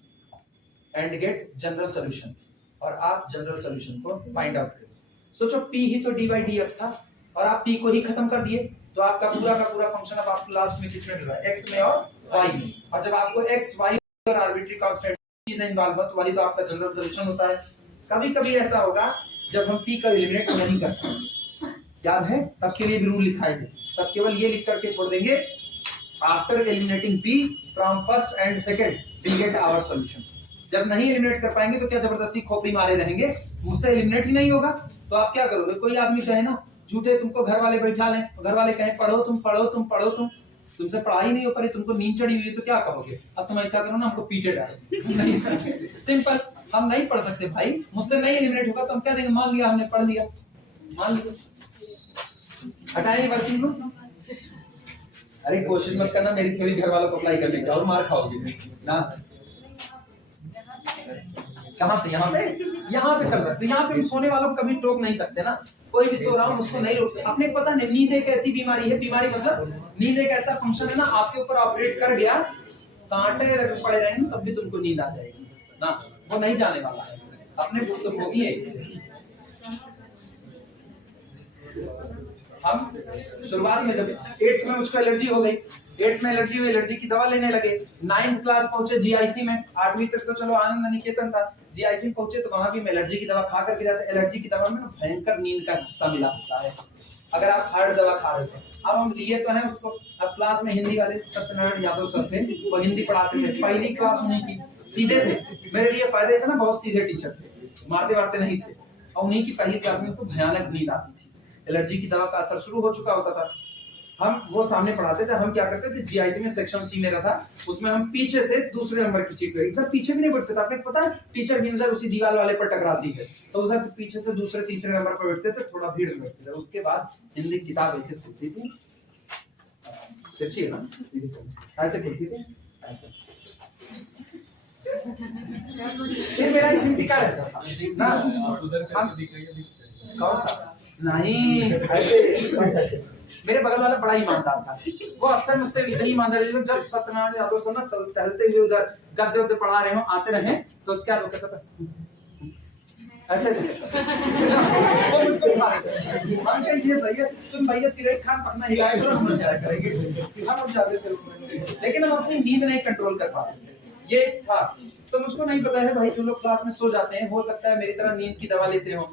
and get general solution, और आप जनरल सॉल्यूशन को फाइंड आउट करें। सोचो p ही तो dy dx था और आप p को ही खत्म कर दिए, तो आपका पूरा का पूरा फंक्शन अब आपको लास्ट में किसमें मिल रहा है, x में और y में। और जब आपको x y और आर्बिट्री कांस्टेंट चीजें इन्वॉल्व हो, तो वही तो आपका जनरल सॉल्यूशन होता है। कभी कभी ऐसा होगा जब हम p का एलिमिनेट नहीं करते, याद है, तब के लिए भी रूल लिखा है, तब केवल ये लिख करके छोड़ देंगे, after eliminating p from first and second we get our solution. जब नहीं एलिमिनेट कर पाएंगे तो क्या जबरदस्ती खोपड़ी मारे रहेंगे, मुझसे एलिमिनेट ही नहीं होगा, तो आप क्या करोगे, कोई आदमी कहे ना झूठे तुमको घर वाले बैठा लें, घर वाले कहें पढ़ो तुम, तुमसे पढ़ाई नहीं हो पा रही, तुमको नींद चढ़ी हुई है, तो क्या कहोगे, अब तुम ऐसा करो ना हमको पीटे डालो। नहीं, सिंपल, हम नहीं पढ़ सकते भाई, मुझसे नहीं एलिमिनेट होगा तो हम क्या देंगे, मान लिया हमने पढ़ लिया, मान लिया, हटाएंगे वर्किंग ग्रुप। अरे कोशिश मत करना मेरी थ्योरी घर वालों को अप्लाई करने की, और मार खाओगे ना। कहाँ पे, यहाँ पे कर सकते, यहाँ पे सोने वालों को कभी टोक नहीं सकते ना, कोई भी सो रहा हूँ उसको नहीं रोक सकते। आपने पता नहीं, नींद एक ऐसी बीमारी है, बीमारी मतलब नींद एक ऐसा फंक्शन है ना, आपके ऊपर ऑपरेट कर गया, कांटे पड़े रहेंगे तब भी तुमको नींद आ जाएगी ना, वो नहीं जाने वाला है, अपने भूत तो होगी है। हम शुरुआत में जब 8th में मुझको एलर्जी हो गई, 8th में एलर्जी हुई, एलर्जी की दवा लेने लगे, 9th क्लास पहुंचे जीआईसी में, 8वीं तक तो चलो आनंद निकेतन था, जीआईसी पहुंचे तो वहां भी मैं एलर्जी की दवा खा कर गिरा था। एलर्जी की दवा में ना भयंकर नींद का हिस्सा मिला होता है, अगर आप हार्ड दवा खा रहे थे। अब हम लिए तो हैं उसको, अब क्लास में हिंदी वाले सत्यनारायण यादव सर थे, वो हिंदी पढ़ाते थे, पहली क्लास उन्हीं की, सीधे थे, मेरे लिए फायदे थे ना, बहुत सीधे टीचर थे, मारते वारते नहीं थे, और उन्हीं की पहली क्लास में तो भयानक नींद आती थी, एलर्जी की दवा का असर शुरू हो चुका होता था। हम वो सामने पढ़ाते थे, हम क्या करते थे, जीआईसी में सेक्शन सी मेरा था, उसमें हम पीछे से दूसरे नंबर की सीट पे, एकदम पीछे भी नहीं बैठते थे, आपको पता है टीचर की नजर उसी दीवार वाले पर टकराती है, तो उधर से पीछे से दूसरे तीसरे नंबर पर बैठते थे, थोड़ा भीड़ में बैठते थे। उसके बाद हिंदी किताब ऐसे खुलती थी, तिरछी है ना, सीधी ऐसे खुलती थी, ऐसे फिर मेरा हिंदी का रहता था ना, कौन सा नहीं, ऐसे मेरे बगल वाला बड़ा ईमानदार था, वो अक्सर मुझसे इतनी ईमानदार थी, जब सत्यनारायण यादव सर ना चल टहलते हुए उधर गद्दे उद्दे पढ़ा रहे हो, आते रहे तो उसके बाद वो कहता था ऐसे ऐसे वो मुझको उठा रहे थे, हम कहे ये सही है, तुम भैया चिड़ै खान पकना हिलाए तो हम जाया करेंगे, हम उठ जाते थे उसमें, लेकिन हम अपनी नींद नहीं कंट्रोल कर पाते थे। ये था तो मुझको नहीं पता है भाई, जो लोग क्लास में सो जाते हैं, हो सकता है मेरी तरह नींद की दवा लेते हो,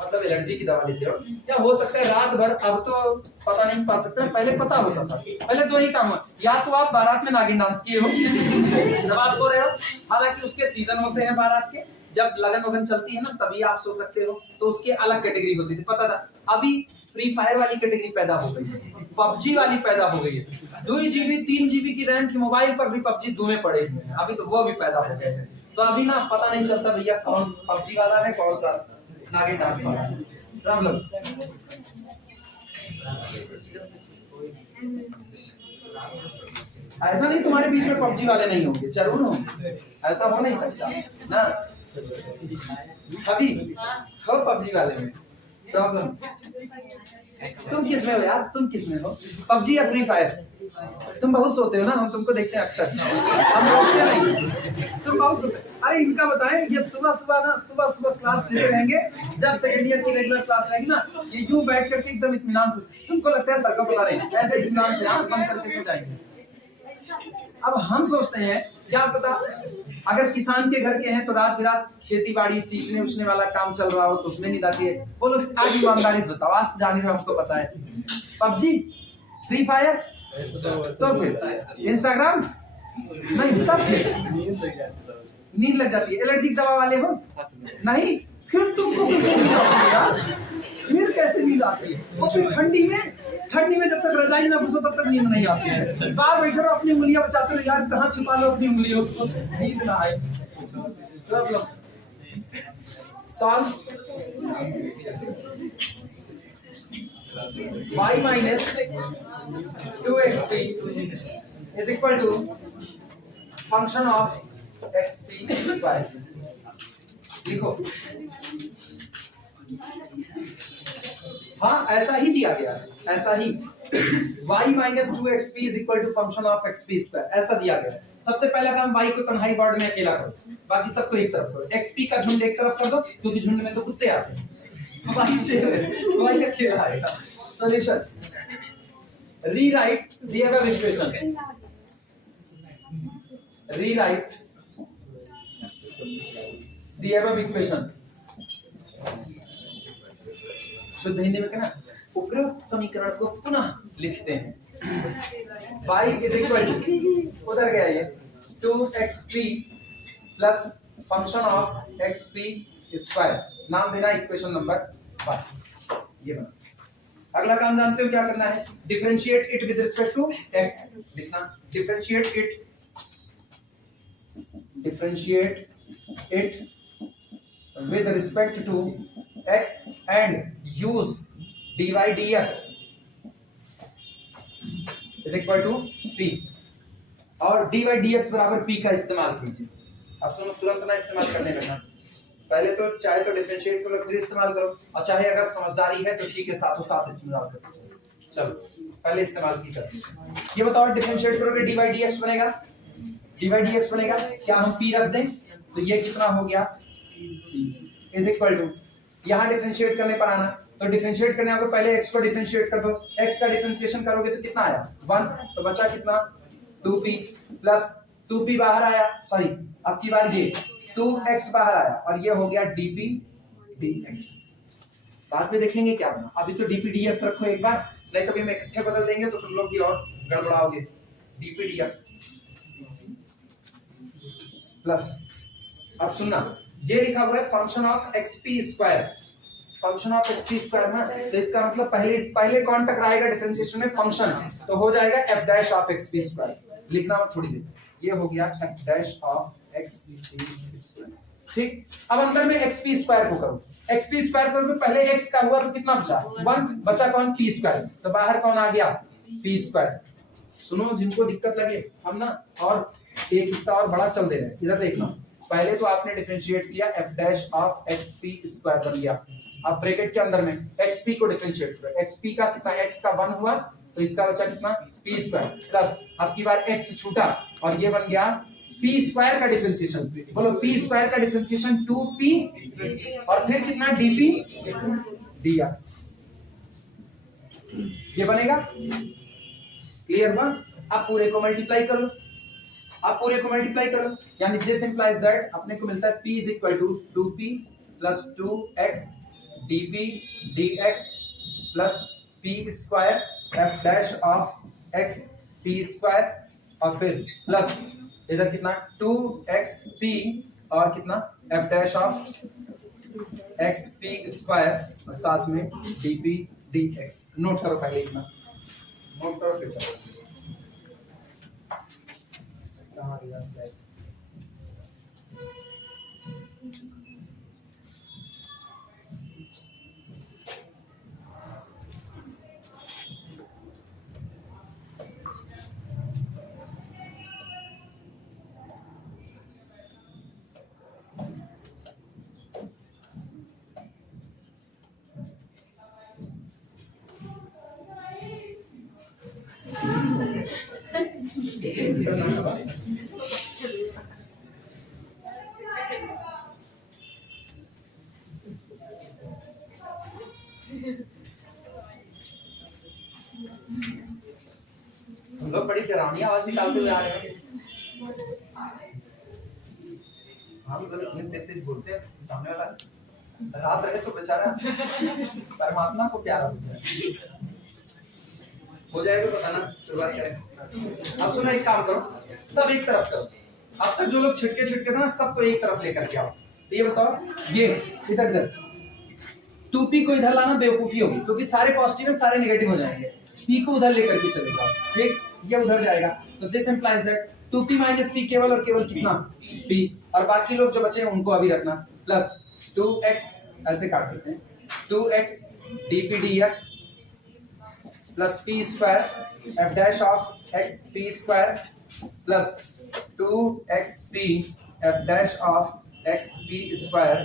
मतलब एलर्जी की दवा लेते हो, या हो सकता है रात भर, अब तो पता नहीं पा सकते, पहले पता होता था। पहले दो ही काम है, या तो आप बारात में नागिन डांस किए हो जब आप सो रहे हो, हालांकि उसके सीजन होते हैं बारात के, जब लगन वगन चलती है ना तभी आप सो सकते हो, तो उसकी अलग कैटेगरी होती थी, पता था। अभी फ्री फायर वाली कैटेगरी पैदा हो गई है, पबजी वाली पैदा हो गई है, 2 GB 3 GB की रैम की मोबाइल पर भी पबजी दुमे पड़े हुए हैं, अभी तो वो भी पैदा हो गए हैं। तो अभी ना पता नहीं चलता भैया कौन पबजी वाला है, कौन सा नागिन डांस वाला है। प्रॉब्लम ऐसा नहीं तुम्हारे बीच में पबजी वाले नहीं होंगे, जरूर होंगे, ऐसा हो नहीं सकता ना। छवि हो पबजी वाले में, प्रॉब्लम तुम किस में हो यार, तुम किस में हो, पबजी या फ्री फायर? तुम बहुत सोते हो ना, हम तुमको देखते हैं अक्सर, हम रोकते नहीं, तुम बहुत सोते। अरे इनका बताएं, ये सुबह सुबह क्लास लेते रहेंगे, जब सेकंड ईयर की रेगुलर क्लास रहेगी ना, ये यूं बैठ करके एकदम इत्मीनान से, तुमको लगता है सर का पता नहीं, ऐसे इत्मीनान से आंख बंद करके सो जाएंगे। अब हम सोचते हैं क्या पता, अगर किसान के घर के हैं तो रात बिरात खेती बाड़ी सींचने उछने वाला काम चल रहा हो तो उसमें नींद आती है। बोलो आज ईमानदारी से बताओ, आज जाने में हमको पता है, पबजी फ्री फायर तो फिर इंस्टाग्राम नहीं, तब फिर नींद लग जाती है। एलर्जी दवा वाले हो नहीं, फिर तुमको कैसे नींद आती है यार, फिर कैसे नींद आती है, वो भी ठंडी में जब तक रजाई ना घुसो तब तक नींद नहीं आती है। बाहर बैठे रहो, अपनी उंगलियां बचाते रहो, यार कहाँ छिपा लो अपनी उंगलियों को, नींद ना आए। Solve y minus 2xp is equal to function of xp square। लिखो, हाँ ऐसा ही दिया गया है, ऐसा ही y minus 2xp is equal to function of xp square, ऐसा दिया गया है। सबसे पहला काम y को तन्हाई वार्ड में अकेला करो, बाकी सबको एक तरफ करो, xp का झुंड एक तरफ कर दो, क्योंकि झुंड में तो कुत्ते आते हैं, y का खेल आएगा। Solution, rewrite the above equation, rewrite the above equation, शुद्ध हिंदी में कहना, उपरोक्त समीकरण को पुनः लिखते हैं। y is equal to, उधर गया ये 2xp plus function of xp square, नाम देना इक्वेशन नंबर 5, ये बना। अगला काम जानते हो क्या करना है, differentiate it with respect to x लिखना, differentiate it with respect to x and use dy dx is equal to p, और dy dx बराबर p का इस्तेमाल कीजिए। अब सुनो, तुरंत ना इस्तेमाल करने लगना, पहले तो चाहे तो डिफरेंशिएट करो फिर इस्तेमाल करो, और चाहे अगर समझदारी है तो ठीक है साथों साथ इस्तेमाल करो। चलो पहले इस्तेमाल की करते हैं। ये बताओ डिफरेंशिएट करोगे dy dx बनेगा, dy dx बनेगा, क्या हम p रख दें तो ये कितना हो गया इज इक्वल टू, यहाँ डिफरेंशिएट करने पर आना, तो डिफरेंशिएट करने होगा पहले x को डिफरेंशिएट कर दो, x का डिफरेंशिएशन करोगे तो कितना आया 1, तो बचा कितना 2p प्लस 2p बाहर आया, सॉरी अब की बार ये 2x बाहर आया, और ये हो गया dp dx। बाद में देखेंगे क्या बना, अभी तो dp dx रखो एक बार, नहीं कभी हम इकट्ठे बदल देंगे तो तुम लोग भी और गड़बड़ाओगे। dp dx प्लस, अब सुनना ये लिखा हुआ है function of xp square, function of xp square ना, तो इसका मतलब पहले कौन टकराएगा डिफरेंशिएशन में, फंक्शन, तो हो जाएगा f dash of xp square, लिखना मत थोड़ी देर, ये हो गया f dash of xp square. ठीक, अब अंदर में xp स्क्वायर को करो, xp स्क्वायर करोगे पहले x का हुआ तो कितना बचा 1, बचा कौन p स्क्वायर, तो बाहर कौन आ गया p स्क्वायर। सुनो जिनको दिक्कत लगे, हम ना और एक हिस्सा और बड़ा चल दे रहे हैं, इधर देखना, पहले तो आपने डिफरेंशिएट किया f dash of xp square बन गया, अब ब्रैकेट के अंदर में xp को डिफरेंशिएट करो, xp का कितना x का 1 हुआ तो इसका बचा कितना p स्क्वायर, प्लस अब की बार x छूटा और ये बन गया p स्क्वायर का डिफरेंशिएशन, बोलो p स्क्वायर का डिफरेंशिएशन 2p और फिर कितना dp dx, ये बनेगा। क्लियर हुआ? अब पूरे को मल्टीप्लाई करो, आप पूरे को मल्टीप्लाई करो, यानी दिस इंप्लाइज दैट अपने को मिलता है p is equal to 2p plus 2x dp dx plus p square f dash of x p square और फिर प्लस इधर कितना 2xp और कितना f dash of x p square और साथ में dp dx। नोट करो पहले इतना, नोट करो फिर चलो। कहाँ गया फ्लैग? हम लोग बड़ी डरावनी आवाज निकालते हुए आ रहे हैं। हम लोग इतने तेज तेज बोलते हैं, सामने वाला रात रहे तो बेचारा परमात्मा को प्यारा हो जाएगा तो बताना, शुरुआत करें। अब सुनो, एक काम करो, सब एक तरफ करो। अब तक जो लोग छिटके छिटके थे ना, सबको एक तरफ लेकर के आओ। तो ये बताओ, ये इधर इधर 2p को इधर लाना बेवकूफी होगी, क्योंकि सारे पॉजिटिव है सारे नेगेटिव हो जाएंगे। p को उधर लेकर के चले जाओ, ठीक, ये उधर जाएगा। तो this implies that 2p minus p केवल और केवल कितना p, और बाकी लोग जो बचे हैं उनको अभी रखना, प्लस 2x ऐसे काट देते हैं, 2x dp dx plus p square f dash of x p square plus 2xp f dash of x p square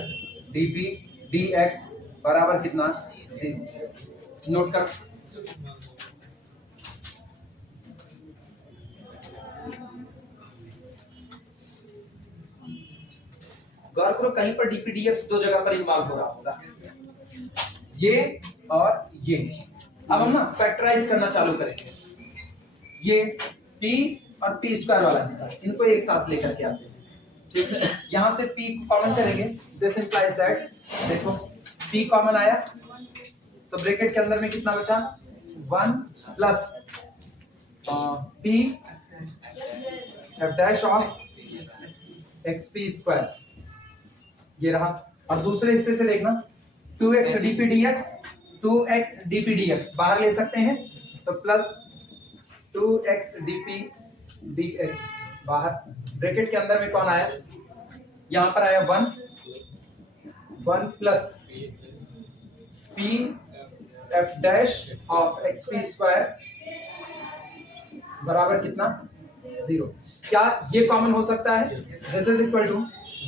dp dx बराबर कितना 0। नोट कर, गौर करो कहीं पर dp dx दो जगह पर इन्वॉल्व हो रहा होगा, ये और ये। अब हम ना फैक्टराइज करना चालू करेंगे, ये p और p स्क्वायर वाला हिस्सा इनको एक साथ लेकर के आते हैं, ठीक है। यहां से p कॉमन करेंगे, दिस इंप्लाइज दैट, देखो p कॉमन आया तो ब्रैकेट के अंदर में कितना बचा 1 plus p f dash of xp square, ये रहा। और दूसरे हिस्से से देखना 2x dp dx, 2x dp dx बाहर ले सकते हैं तो प्लस 2x dp dx बाहर, ब्रैकेट के अंदर में कौन आया, यहां पर आया 1 plus p f dash of xp square बराबर कितना 0। क्या ये कॉमन हो सकता है, this is equal to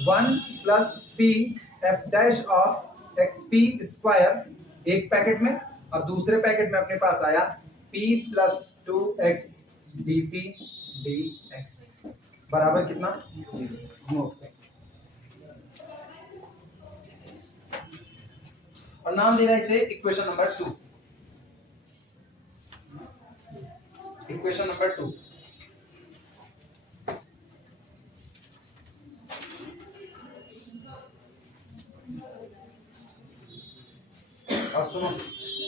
1 plus p f dash of xp square एक पैकेट में, और दूसरे पैकेट में अपने पास आया p plus 2x dp dx बराबर कितना 0। और नाम देना इसे इक्वेशन नंबर 2, इक्वेशन नंबर 2। और सुनो,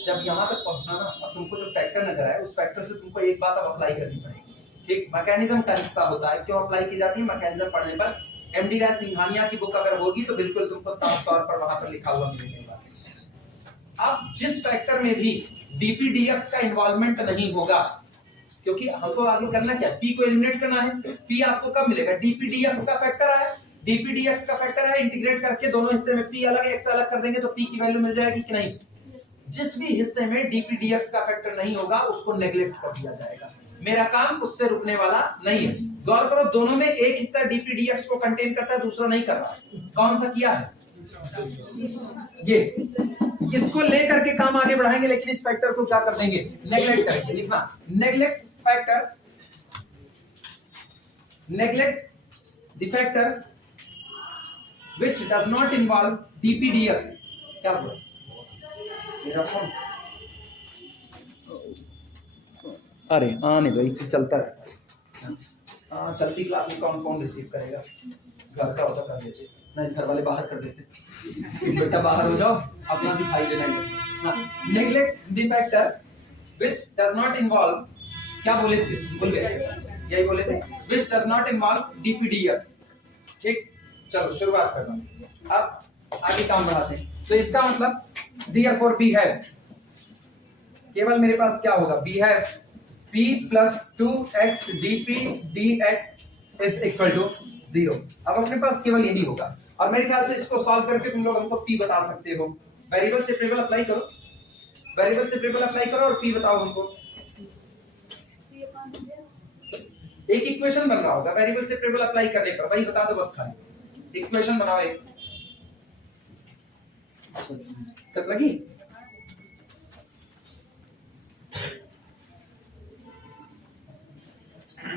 जब यहां तक पहुंचना ना, अब तुमको जो फैक्टर नजर आए उस फैक्टर से तुमको एक बात अब अप्लाई करनी पड़ेगी, ठीक। मैकेनिज्म का रिश्ता होता है, क्यों अप्लाई की जाती है, मैकेनिज्म पढ़ने पर एमडी राय सिंघानिया की बुक अगर होगी तो बिल्कुल तुमको साफ तौर पर वहां पर लिखा हुआ मिलेगा। अब जिस फैक्टर में भी dp dx का इन्वॉल्वमेंट नहीं होगा, क्योंकि हमको आगे करना क्या, p को एलिमिनेट करना है, p आपको कब मिलेगा, dp dx का फैक्टर आया, dp dx का फैक्टर है, इंटीग्रेट करके दोनों हिस्से में p अलग x अलग कर देंगे तो p की वैल्यू मिल जाएगी कि नहीं। जिस भी हिस्से में dp dx का फैक्टर नहीं होगा उसको नेग्लेक्ट कर दिया जाएगा, मेरा काम उससे रुकने वाला नहीं है। गौर करो, दोनों में एक हिस्सा dp dx को कंटेन करता है, दूसरा नहीं कर रहा, कौन सा किया है, ये। इसको लेकर के काम आगे बढ़ाएंगे, लेकिन इस फैक्टर को क्या कर देंगे, नेग्लेक्ट करेंगे। लिखना neglect factor, neglect the factor which does not involve dp dx। क्या हुआ मेरा फोन, अरे आने दो, इससे चलता रहता है। हाँ, चलती क्लास में कौन फोन रिसीव करेगा? घर का होता कर देते, नहीं घर वाले बाहर कर देते। बेटा बाहर हो जाओ, अपना दिखाई देना है। Neglect the factor which does not involve, क्या बोले थे? भूल गए, यही बोले थे, व्हिच डज नॉट इन्वॉल्व डीपीडीएक्स। ठीक, चलो शुरुआत करना, अब आगे काम बढ़ाते हैं। तो इसका मतलब therefore we have, केवल मेरे पास क्या होगा? we have p plus 2x dp dx is equal to 0। अब अपने पास केवल यही होगा, और मेरे ख्याल से इसको सॉल्व करके तुम लोग हमको p बता सकते हो। वेरिएबल सेपरेबल अप्लाई करो, वेरिएबल सेपरेबल अप्लाई करो और p बताओ हमको। एक इक्वेशन बन रहा होगा वेरिएबल सेपरेबल अप्लाई करने पर, वही बता दो बस, खाली इक्वेशन बनाओ एक। कब लगी?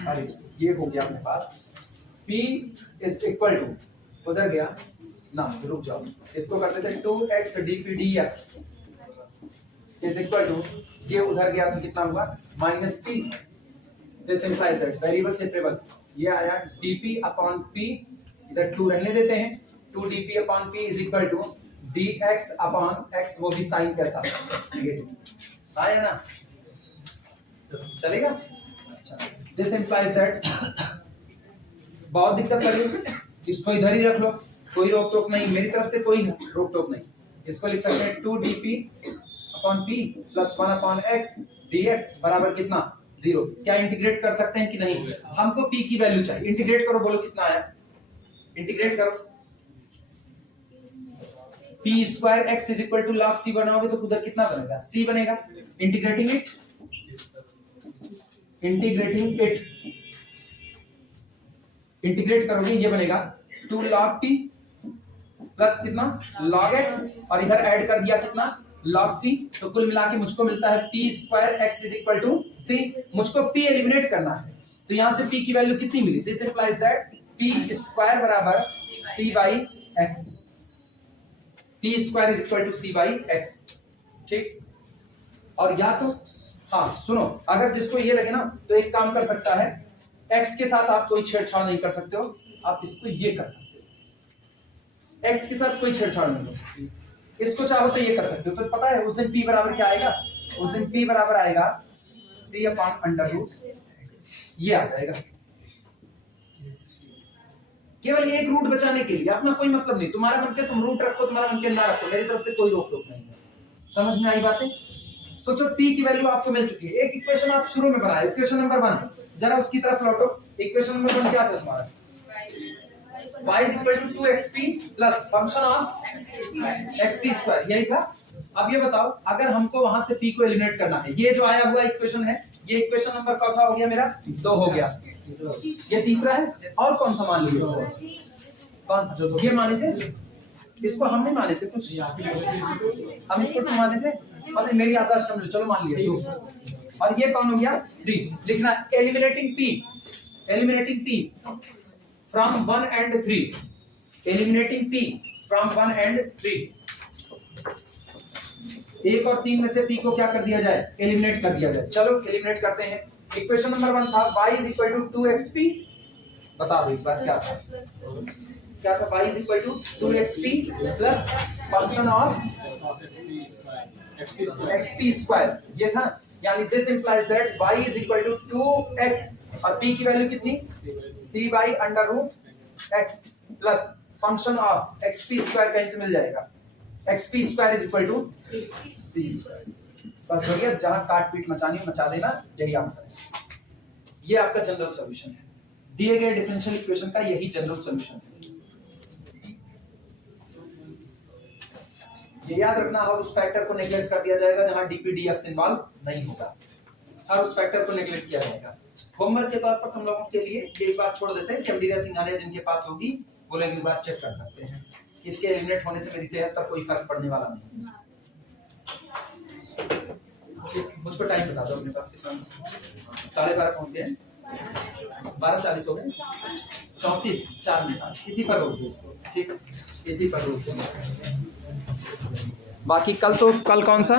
अरे ये हो गया अपने पास p इज इक्वल टू, उधर गया ना, रुक जाओ, इसको करते थे 2x dp dx is equal to, ये उधर गया तो कितना हुआ? Minus p। This implies that variable separable, ये आया dp अपॉन p, इधर 2 रहने देते हैं, 2 dp upon p is equal to dx upon x, वो भी साइन कैसा? नेगेटिव आया ना, चलेगा? अच्छा, दिस इंप्लाइज दैट, बहुत दिक्कत कर रही, इसको इधर ही रख लो, कोई रोक टोक नहीं, मेरी तरफ से कोई रोक टोक नहीं। इसको लिख सकते हैं 2 dp upon p plus 1 upon x dx बराबर कितना? 0। क्या इंटीग्रेट कर सकते हैं कि नहीं? हमको p की वैल्यू चाहिए, इंटीग्रेट करो, बोलो कितना आया? इंटीग्रेट करो, p square x is equal to log c बनाओगे तो उधर कितना बनेगा? c बनेगा। Integrating it, integrating it, integrate करोगे ये बनेगा 2 log p प्लस कितना? log x, और इधर ऐड कर दिया कितना? log c, तो कुल मिला के मुझको मिलता है p square x is equal to c। मुझको p एलिमिनेट करना है, तो यहां से p की वैल्यू कितनी मिली? This implies that p square बराबर c by x, p square is equal to c by x। ठीक, और या तो हाँ सुनो, अगर जिसको ये लगे ना तो एक काम कर सकता है, x के साथ आप कोई छेड़छाड़ नहीं कर सकते हो, आप इसको ये कर सकते हो, x के साथ कोई छेड़छाड़ नहीं कर सकते, इसको चाहो तो ये कर सकते हो। तो पता है उस दिन p बराबर क्या आएगा? उस दिन p बराबर आएगा c अपॉन अंडर रूट, ये आ जाएगा। केवल एक रूट बचाने के लिए, अपना कोई मतलब नहीं, तुम्हारा मन के तुम रूट रखो, तुम्हारा मन के ना रखो, मेरी तरफ से कोई रोक टोक नहीं है। समझ में आई बातें? सोचो p की वैल्यू आपको मिल चुकी है, एक इक्वेशन आप शुरू में बनाए, इक्वेशन नंबर 1, जरा उसकी तरफ लौटो। इक्वेशन नंबर 1 क्या था तुम्हारा? y is equal to 2xp plus function of xp square, यही था। अब ये बताओ, अगर हमको वहां से p को एलिमिनेट करना है, ये जो आया हुआ इक्वेशन है, ये इक्वेशन नंबर चौथा हो गया मेरा, 2 हो गया, ये तीसरा है, और कौन सा मान लिया? कौन सा? ये माने थे, इसको हम नहीं माने थे कुछ, हम इसको तो माने थे, और मेरी याददाश्त कम, चलो मान लिया 2, और ये कौन हो गया? 3। लिखना eliminating p, eliminating p from 1 and 3, eliminating p from 1 and 3। 1 और 3 में से p को क्या कर दिया जाए? एलिमिनेट कर दिया जाए। चलो एलिमिनेट करते हैं। इक्वेशन नंबर 1 था y is equal to 2xp, बता दो एक बार क्या था? क्या था? y is equal to 2xp plus function of xp square, ये था। यानी this implies that y is equal to 2x, और p की वैल्यू कितनी? c by under root x plus function of xp square, कहीं से मिल जाएगा, xp square is equal to c square. बस हो गया, जहां काट पीट मचानी मचा देना, यही आंसर है। ये आपका जनरल सॉल्यूशन है, दिए गए डिफरेंशियल इक्वेशन का यही जनरल सॉल्यूशन है। ये याद रखना, हर उस फैक्टर को नेगलेक्ट कर दिया जाएगा जहां डीपी डीएक्स इन्वॉल्व नहीं होगा, हर उस फैक्टर को नेगलेक्ट किया जाएगा। होमवर्क के तौर पर तुम लोगों के लिए ये एक बात छोड़ देते हैं कि अमरीका सिंघानिया जिनके पास होगी वो लोग एक बार चेक कर सकते हैं, इसके एलिमिनेट होने से मेरी सेहत पर कोई फर्क पड़ने वाला नहीं। ठीक, मुझको टाइम बता दो अपने पास कितना? 12:30 पहुंच गए, 12:40 हो गए, 34, 4 मिनट, इसी पर रोक दो इसको। ठीक, इसी पर रोक दो। बाकी कल तो, कल कौन सा?